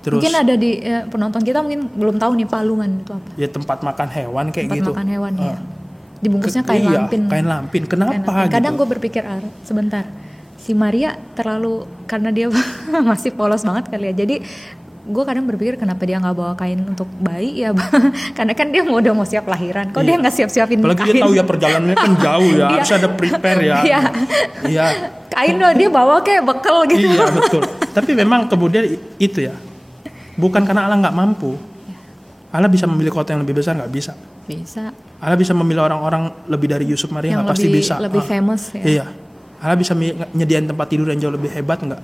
Terus mungkin ada di penonton kita mungkin belum tahu nih Palungan itu apa. Ya tempat makan hewan kayak gitu. Tempat makan hewan ya. Dibungkusnya kain lampin. Kain lampin. Kenapa gitu? Kadang gue berpikir sebentar. Si Maria terlalu, karena dia masih polos banget kali ya. Jadi gue kadang berpikir kenapa dia nggak bawa kain untuk bayi ya, karena kan dia udah mau siap lahiran, kok dia nggak siapin apalagi kain. Dia tahu ya perjalanannya kan jauh ya, harus ada prepare ya. Iya. Kain loh dia bawa kayak bekal gitu. Iya betul. Tapi memang kemudian itu ya, bukan karena Allah nggak mampu. Allah bisa memilih kota yang lebih besar, nggak bisa. Bisa. Allah bisa memilih orang-orang lebih dari Yusuf Maria, nggak pasti bisa. Lebih famous ya. Iya. Allah bisa nyediain tempat tidur yang jauh lebih hebat, nggak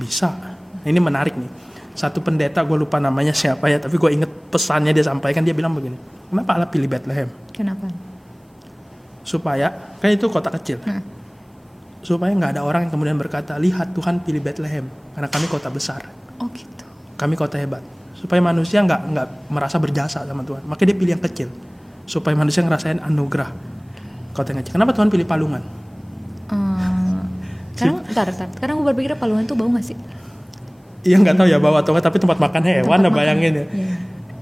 bisa. Nah, ini menarik nih. Satu pendeta, gue lupa namanya siapa ya, tapi gue inget pesannya dia sampaikan, dia bilang begini, kenapa Allah pilih Bethlehem? Kenapa? Supaya, kan itu kota kecil, supaya nggak ada orang yang kemudian berkata, lihat Tuhan pilih Bethlehem, karena kami kota besar. Oh gitu. Kami kota hebat. Supaya manusia nggak merasa berjasa sama Tuhan, makanya dia pilih yang kecil, supaya manusia ngerasain anugerah kota yang kecil. Kenapa Tuhan pilih Palungan? Sekarang gue berpikir Palungan itu bau nggak sih? Iya nggak tahu ya bawa atau nggak, tapi tempat makan hewan, bayangin ya.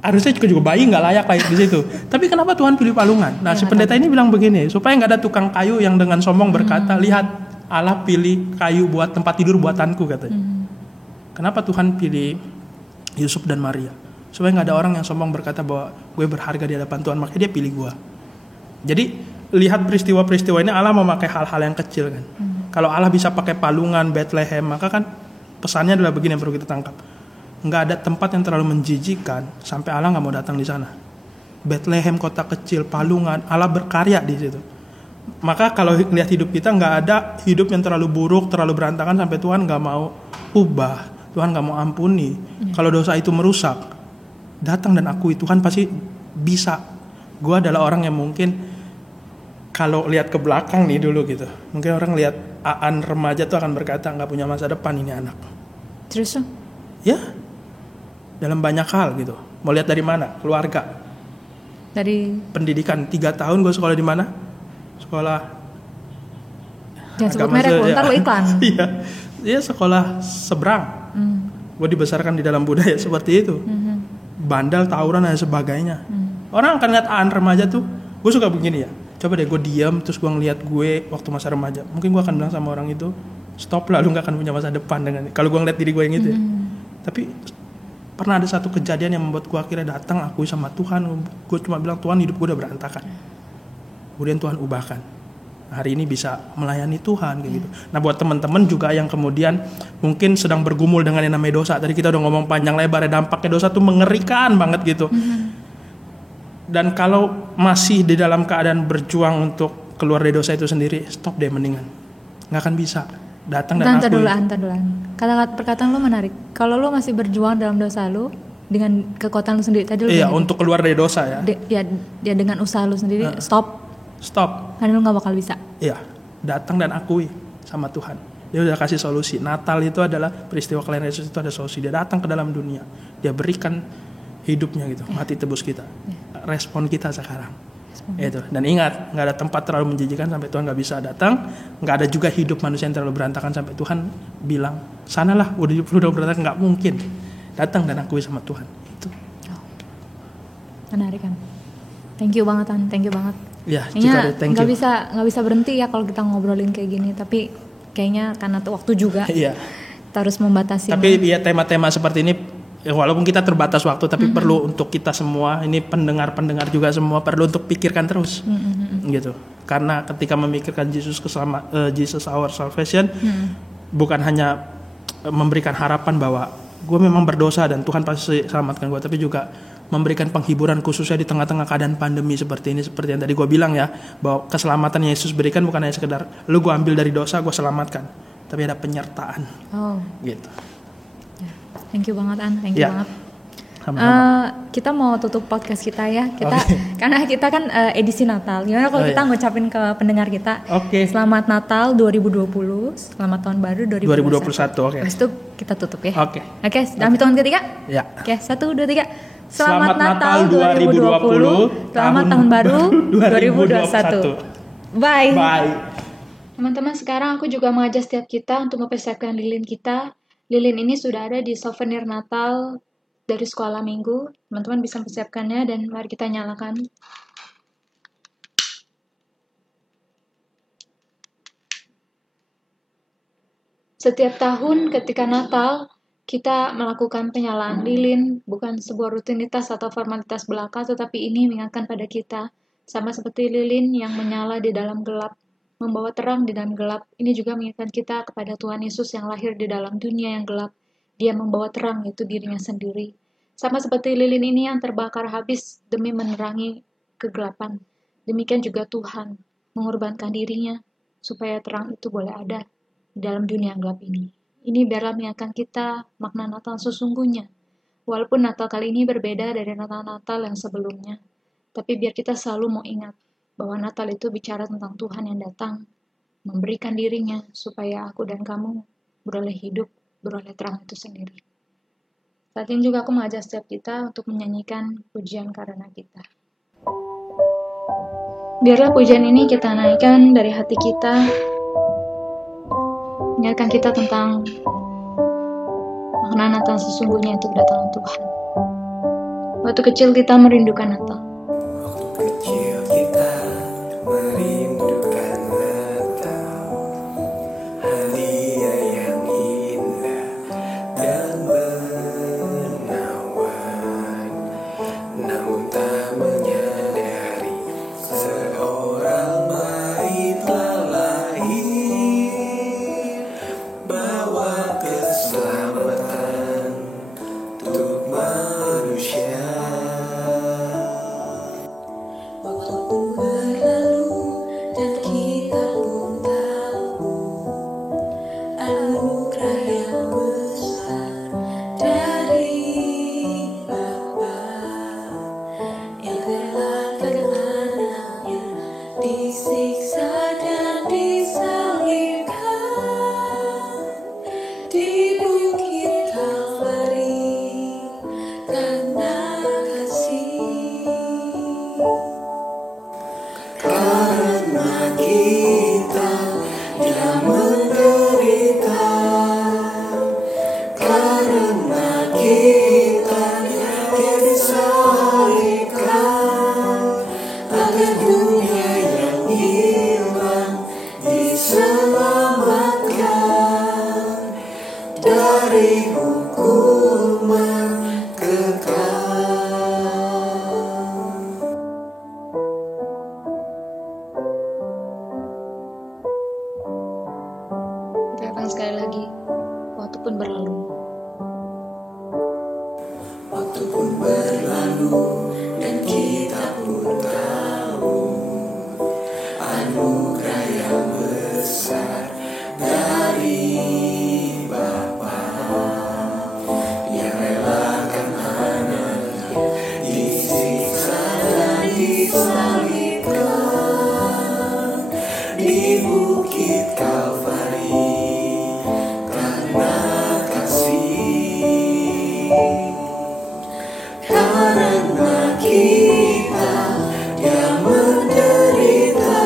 Harusnya juga bayi nggak layak lahir di situ. Tapi kenapa Tuhan pilih Palungan? Nah si pendeta ini bilang begini, supaya nggak ada tukang kayu yang dengan sombong berkata, lihat Allah pilih kayu buat tempat tidur buatanku katanya. Kenapa Tuhan pilih Yusuf dan Maria? Supaya nggak ada orang yang sombong berkata bahwa gue berharga di hadapan Tuhan, makanya dia pilih gue. Jadi lihat peristiwa-peristiwa ini, Allah memakai hal-hal yang kecil kan. Kalau Allah bisa pakai Palungan, Bethlehem, maka kan pesannya adalah begini yang perlu kita tangkap. Nggak ada tempat yang terlalu menjijikan sampai Allah nggak mau datang di sana. Bethlehem kota kecil, Palungan, Allah berkarya di situ. Maka kalau lihat hidup kita, nggak ada hidup yang terlalu buruk, terlalu berantakan sampai Tuhan nggak mau ubah, Tuhan nggak mau ampuni. Kalau dosa itu merusak, datang dan akui, Tuhan pasti bisa. Gue adalah orang yang mungkin kalau lihat ke belakang nih dulu gitu, mungkin orang lihat Aan remaja tuh akan berkata nggak punya masa depan ini anak. Terus? Ya, dalam banyak hal gitu. Mau lihat dari mana? Keluarga. Dari pendidikan 3 tahun gue sekolah di mana? sekolah. Jangan sebut agama merek lu, ya. ntar lu iklan. Iya, dia sekolah seberang. Gue dibesarkan di dalam budaya seperti itu. Bandal, tawuran dan sebagainya. Orang akan lihat remaja tuh, gue suka begini ya. Coba deh gue diam terus gue ngeliat gue waktu masa remaja. Mungkin gue akan bilang sama orang itu, stop lah, lu gak akan punya masa depan dengan kalau gue ngeliat diri gue yang itu ya. Tapi pernah ada satu kejadian yang membuat gue akhirnya datang akui sama Tuhan. Gue cuma bilang, Tuhan, hidup gue udah berantakan. Kemudian Tuhan ubahkan. Hari ini bisa melayani Tuhan kayak gitu. Nah, buat teman-teman juga yang kemudian mungkin sedang bergumul dengan yang namanya dosa. Tadi kita udah ngomong panjang lebar ya, dampaknya dosa tuh mengerikan banget gitu. Dan kalau masih di dalam keadaan berjuang untuk keluar dari dosa itu sendiri, stop deh mendingan. Nggak akan bisa. Datang dan akui. Antar dulu. Kata perkataan lu menarik. Kalau lu masih berjuang dalam dosa lu dengan kekuatan lu sendiri tadi lu iya, untuk keluar dari dosa ya. Ya dengan usaha lu sendiri, stop. Karena lu nggak bakal bisa. Iya, datang dan akui sama Tuhan. Dia udah kasih solusi. Natal itu adalah peristiwa kelahiran Yesus, itu ada solusi. Dia datang ke dalam dunia. Dia berikan hidupnya gitu, mati tebus kita. Respon kita sekarang. Itu. Dan ingat, nggak ada tempat terlalu menjijikan sampai Tuhan nggak bisa datang. Nggak ada juga hidup manusia yang terlalu berantakan sampai Tuhan bilang, sanalah, udah berantakan, nggak mungkin. Datang dan akui sama Tuhan. Itu. Menarik kan? Thank you banget Tan, thank you banget. Ya, kayaknya nggak bisa berhenti ya kalau kita ngobrolin kayak gini. Tapi kayaknya karena waktu juga, kita harus membatasi. Tapi ya tema-tema seperti ini, walaupun kita terbatas waktu, tapi perlu untuk kita semua, ini pendengar juga semua perlu untuk pikirkan terus, gitu. Karena ketika memikirkan Jesus our salvation, bukan hanya memberikan harapan bahwa gue memang berdosa dan Tuhan pasti selamatkan gue, tapi juga memberikan penghiburan khususnya di tengah-tengah keadaan pandemi seperti ini, seperti yang tadi gue bilang ya, bahwa keselamatan yang Yesus berikan bukan hanya sekedar lu gue ambil dari dosa gue selamatkan, tapi ada penyertaan, gitu. Thank you banget An, thank you banget. Kita mau tutup podcast kita ya, karena kita kan edisi Natal. Gimana kalau kita ngucapin ke pendengar kita, Selamat Natal 2020, Selamat Tahun Baru 2021. Habis itu kita tutup ya. Oke, dalam hitungan ketiga. Ya. Oke, 1, 2, 3. Selamat Natal 2020, Selamat Tahun Baru 2021. Bye. Teman-teman, sekarang aku juga mengajak setiap kita untuk mempersiapkan lilin kita. Lilin ini sudah ada di souvenir Natal dari sekolah minggu. Teman-teman bisa mempersiapkannya dan mari kita nyalakan. Setiap tahun ketika Natal, kita melakukan penyalaan lilin, bukan sebuah rutinitas atau formalitas belaka, tetapi ini mengingatkan pada kita, sama seperti lilin yang menyala di dalam gelap, membawa terang di dalam gelap. Ini juga mengingatkan kita kepada Tuhan Yesus yang lahir di dalam dunia yang gelap. Dia membawa terang, yaitu dirinya sendiri. Sama seperti lilin ini yang terbakar habis demi menerangi kegelapan. Demikian juga Tuhan mengorbankan dirinya supaya terang itu boleh ada di dalam dunia yang gelap ini. Ini biarlah mengingatkan kita makna Natal sesungguhnya. Walaupun Natal kali ini berbeda dari Natal-Natal yang sebelumnya. Tapi biar kita selalu mau ingat bahwa Natal itu bicara tentang Tuhan yang datang, memberikan dirinya supaya aku dan kamu beroleh hidup, beroleh terang itu sendiri. Saat ini juga aku mengajak setiap kita untuk menyanyikan pujian karena kita. Biarlah pujian ini kita naikkan dari hati kita, mengingatkan kita tentang makna Natal sesungguhnya itu kedatangan Tuhan. Waktu kecil kita merindukan Natal. Waktu kecil kita merindukan Natal, hadiah yang indah dan menawan. Namun tak menyadari seorang bayi telah lahir, bawa keselamatan untuk manusia. Waktu berlalu dan kita pun tahu anugerah yang besar dari Bapa yang relakan anaknya disiksa dan disalibkan di bukit Kalvari karena kasih. Karena dari hukuman kekal. Kita akan sekali lagi. Waktu pun berlalu. Waktu pun berlalu dan kita pun tahu anugerah yang besar dari Bapa yang relakan anaknya disiksa dan disalibkan di bukit Kalvari karena kasih. Karena kita dia menderita,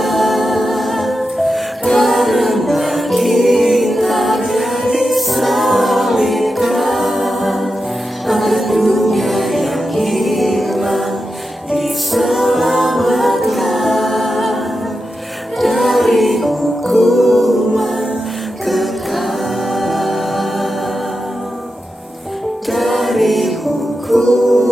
karena kita dia disalibkan, agar dunia yang hilang diselamatkan dari hukuman kekal, dari hukuman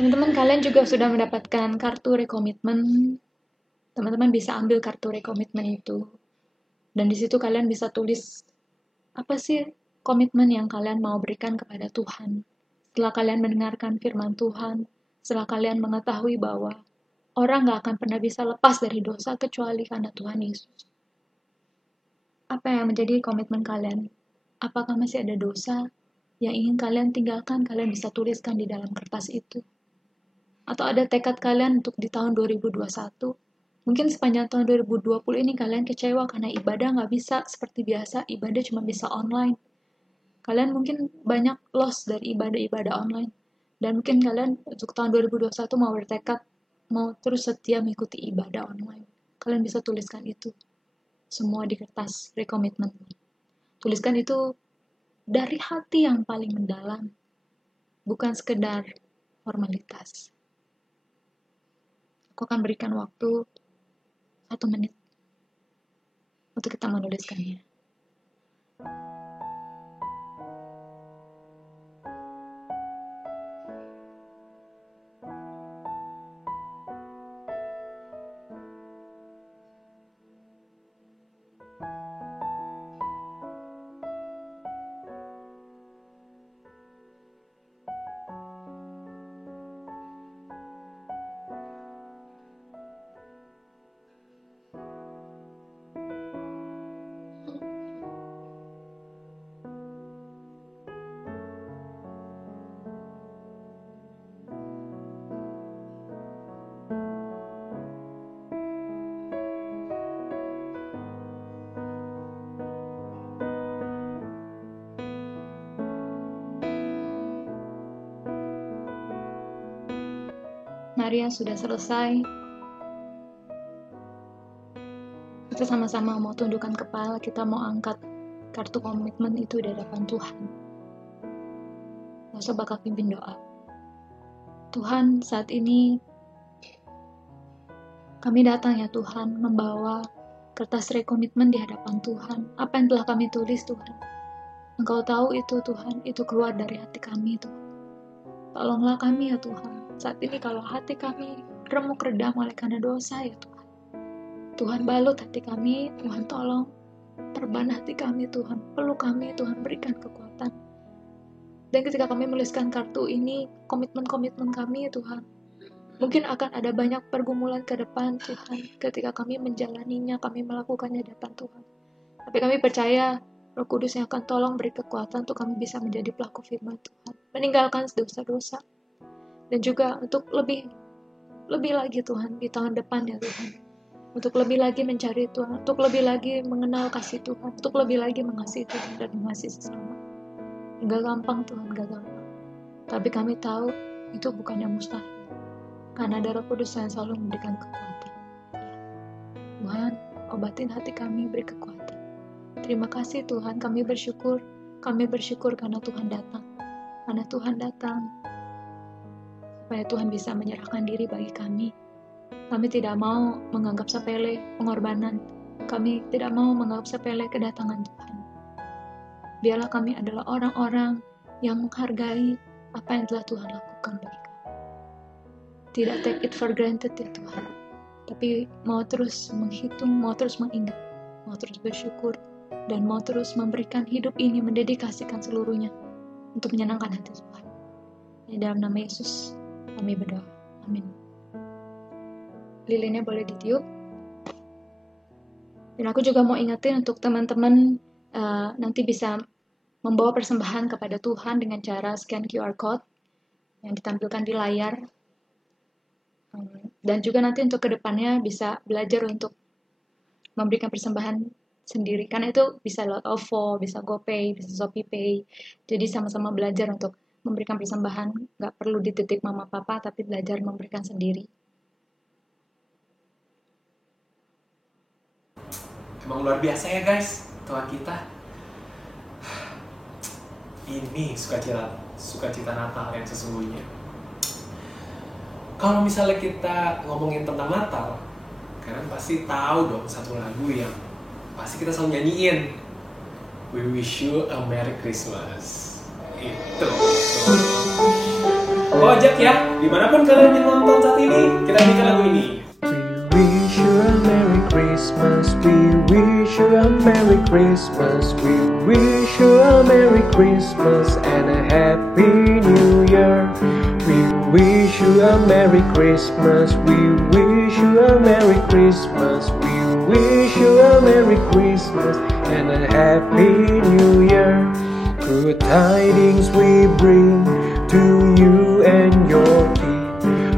Teman-teman, kalian juga sudah mendapatkan kartu rekomitmen. Teman-teman bisa ambil kartu rekomitmen itu. Dan di situ kalian bisa tulis apa sih komitmen yang kalian mau berikan kepada Tuhan. Setelah kalian mendengarkan firman Tuhan, setelah kalian mengetahui bahwa orang gak akan pernah bisa lepas dari dosa kecuali karena Tuhan Yesus. Apa yang menjadi komitmen kalian? Apakah masih ada dosa yang ingin kalian tinggalkan? Kalian bisa tuliskan di dalam kertas itu. Atau ada tekad kalian untuk di tahun 2021. Mungkin sepanjang tahun 2020 ini kalian kecewa karena ibadah nggak bisa seperti biasa. Ibadah cuma bisa online. Kalian mungkin banyak loss dari ibadah-ibadah online. Dan mungkin kalian untuk tahun 2021 mau bertekad, mau terus setia mengikuti ibadah online. Kalian bisa tuliskan itu. Semua di kertas rekomitmen. Tuliskan itu dari hati yang paling mendalam. Bukan sekedar formalitas. Aku akan berikan waktu 1 menit untuk kita menuliskannya. Maria sudah selesai. Kita sama-sama mau tundukkan kepala, kita mau angkat kartu komitmen itu di hadapan Tuhan. Gak usah bakal pimpin doa. Tuhan, saat ini kami datang ya Tuhan, membawa kertas rekomitmen di hadapan Tuhan. Apa yang telah kami tulis Tuhan, Engkau tahu itu Tuhan, itu keluar dari hati kami Tuhan. Tolonglah kami ya Tuhan. Saat ini kalau hati kami remuk redam oleh karena dosa ya Tuhan. Tuhan balut hati kami, Tuhan tolong perban hati kami Tuhan. Peluk kami Tuhan, berikan kekuatan. Dan ketika kami menuliskan kartu ini, komitmen-komitmen kami ya Tuhan, mungkin akan ada banyak pergumulan ke depan Tuhan. Ketika kami menjalaninya, kami melakukannya di depan Tuhan. Tapi kami percaya Roh Kudus yang akan tolong beri kekuatan untuk kami bisa menjadi pelaku firman Tuhan. Meninggalkan dosa-dosa. Dan juga untuk lebih lagi Tuhan di tahun depan ya Tuhan. Untuk lebih lagi mencari Tuhan. Untuk lebih lagi mengenal kasih Tuhan. Untuk lebih lagi mengasihi Tuhan dan mengasihi sesama. Gak gampang Tuhan, gak gampang. Tapi kami tahu itu bukan yang mustahil. Karena ada Roh Kudus yang selalu memberikan kekuatan. Tuhan, obatin hati kami, beri kekuatan. Terima kasih Tuhan, kami bersyukur. Kami bersyukur karena Tuhan datang. Karena Tuhan datang, supaya Tuhan bisa menyerahkan diri bagi kami. Kami tidak mau menganggap sepele pengorbanan. Kami tidak mau menganggap sepele kedatangan Tuhan. Biarlah kami adalah orang-orang yang menghargai apa yang telah Tuhan lakukan bagi kami. Tidak take it for granted ya Tuhan, tapi mau terus menghitung, mau terus mengingat, mau terus bersyukur, dan mau terus memberikan hidup ini, mendedikasikan seluruhnya untuk menyenangkan hati Tuhan. Di dalam nama Yesus kami berdoa, amin. Lilinnya boleh ditiup. Dan aku juga mau ingetin untuk teman-teman nanti bisa membawa persembahan kepada Tuhan dengan cara scan QR code yang ditampilkan di layar. Dan juga nanti untuk kedepannya bisa belajar untuk memberikan persembahan sendiri. Karena itu bisa lewat OVO, bisa GoPay, bisa ShopeePay. Jadi sama-sama belajar untuk memberikan persembahan. Gak perlu dititip mama papa, tapi belajar memberikan sendiri. Emang luar biasa ya guys, Tuhan kita. Ini sukacita Natal yang sesungguhnya. Kalau misalnya kita ngomongin tentang Natal, kalian pasti tahu dong satu lagu yang pasti kita selalu nyanyiin. We wish you a Merry Christmas. Itu. Oh, ajak ya, dimanapun kalian yang nonton saat ini, kita nyanyikan lagu ini. We wish you a Merry Christmas. We wish you a Merry Christmas. We wish you a Merry Christmas and a Happy New Year. We wish you a Merry Christmas. We wish you a Merry Christmas. We wish you a Merry Christmas and a Happy New Year. Good tidings we bring to you and your king.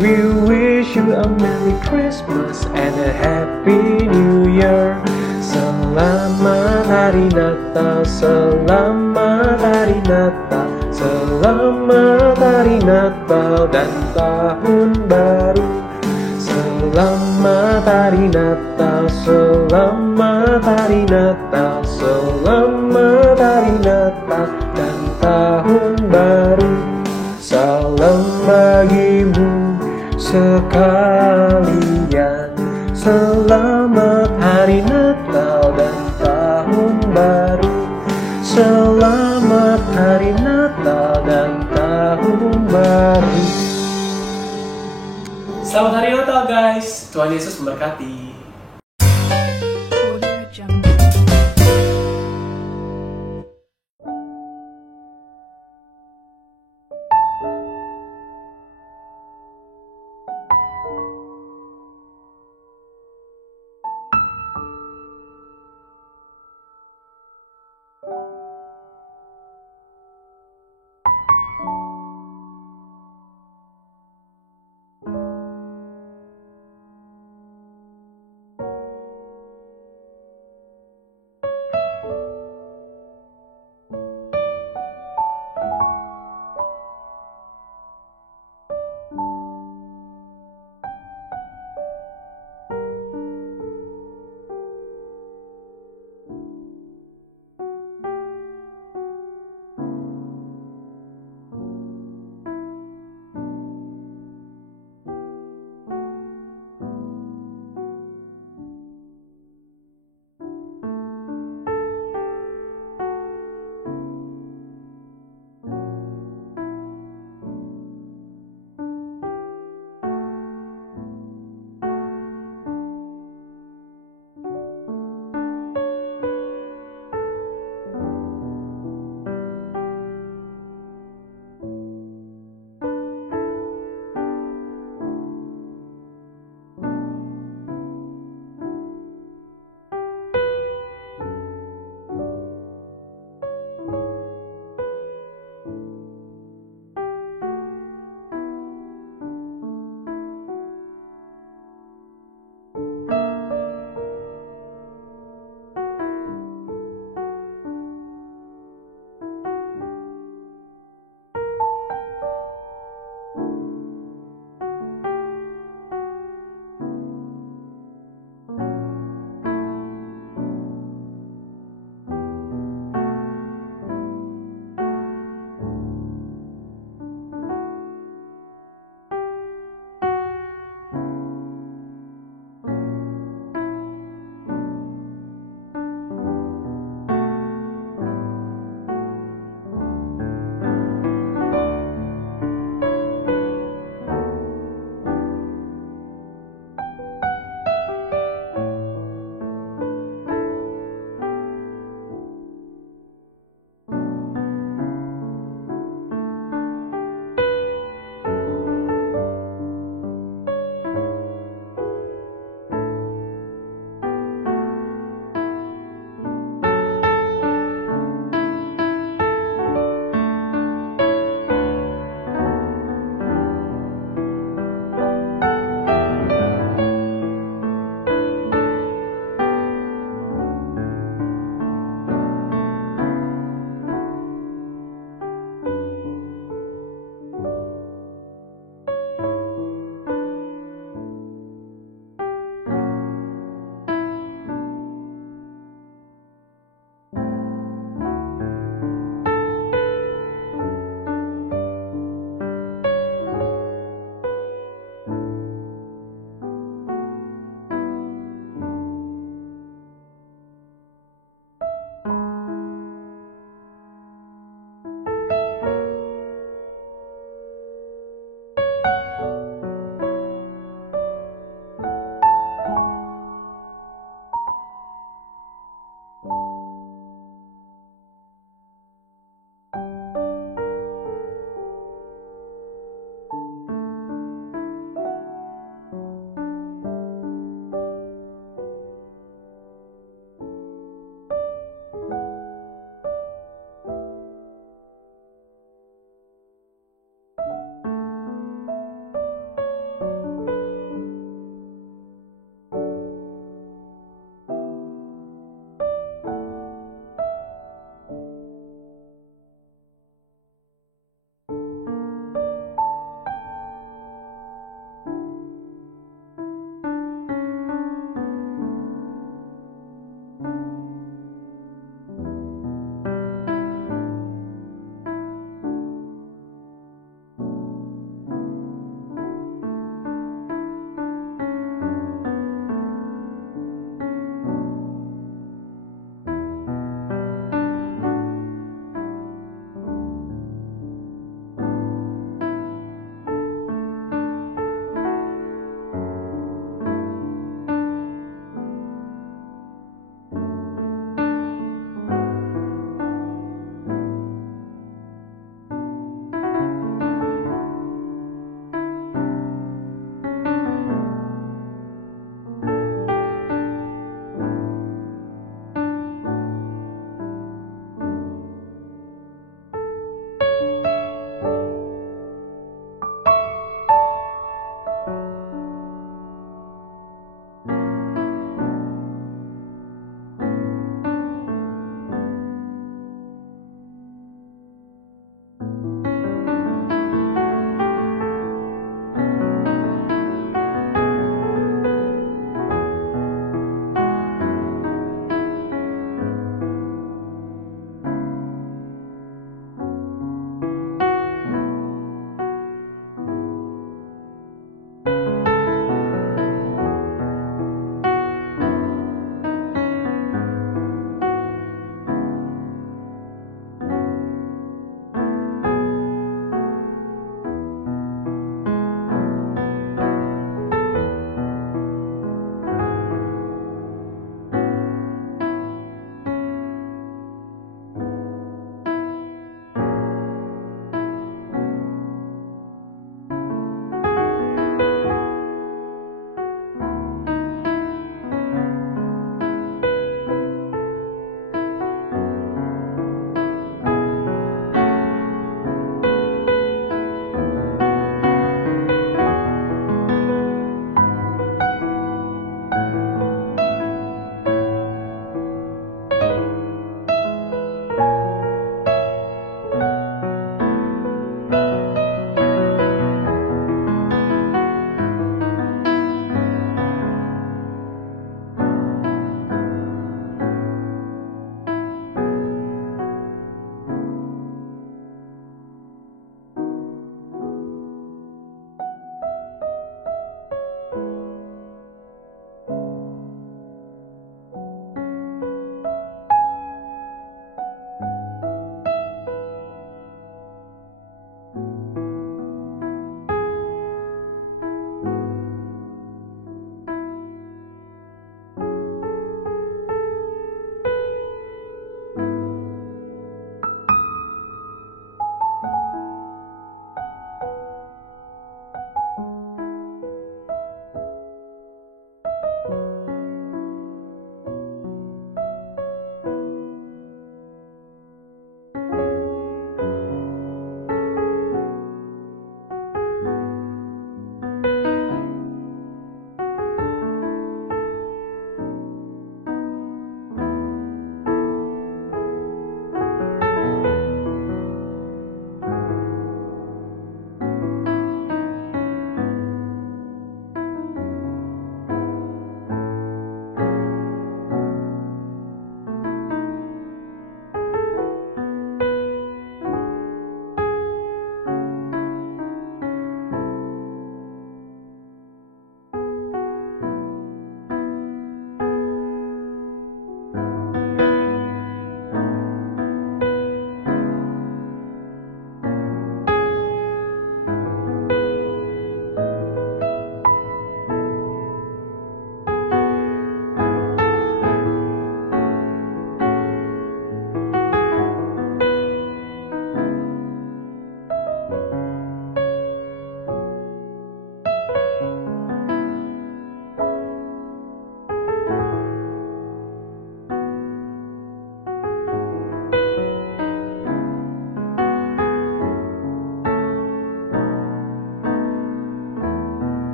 We wish you a Merry Christmas and a Happy New Year. Selamat Hari Natal, selamat Hari Natal, selamat Hari Natal dan Tahun Baru. Selamat Hari Natal, selamat Hari Natal, selamat Hari Natal dan Tahun Baru. Salam bagimu sekalian, selamat Hari Natal dan Tahun Baru. Selamat Hari Natal dan Tahun Baru. Selamat Hari Natal guys, Tuhan Yesus memberkati.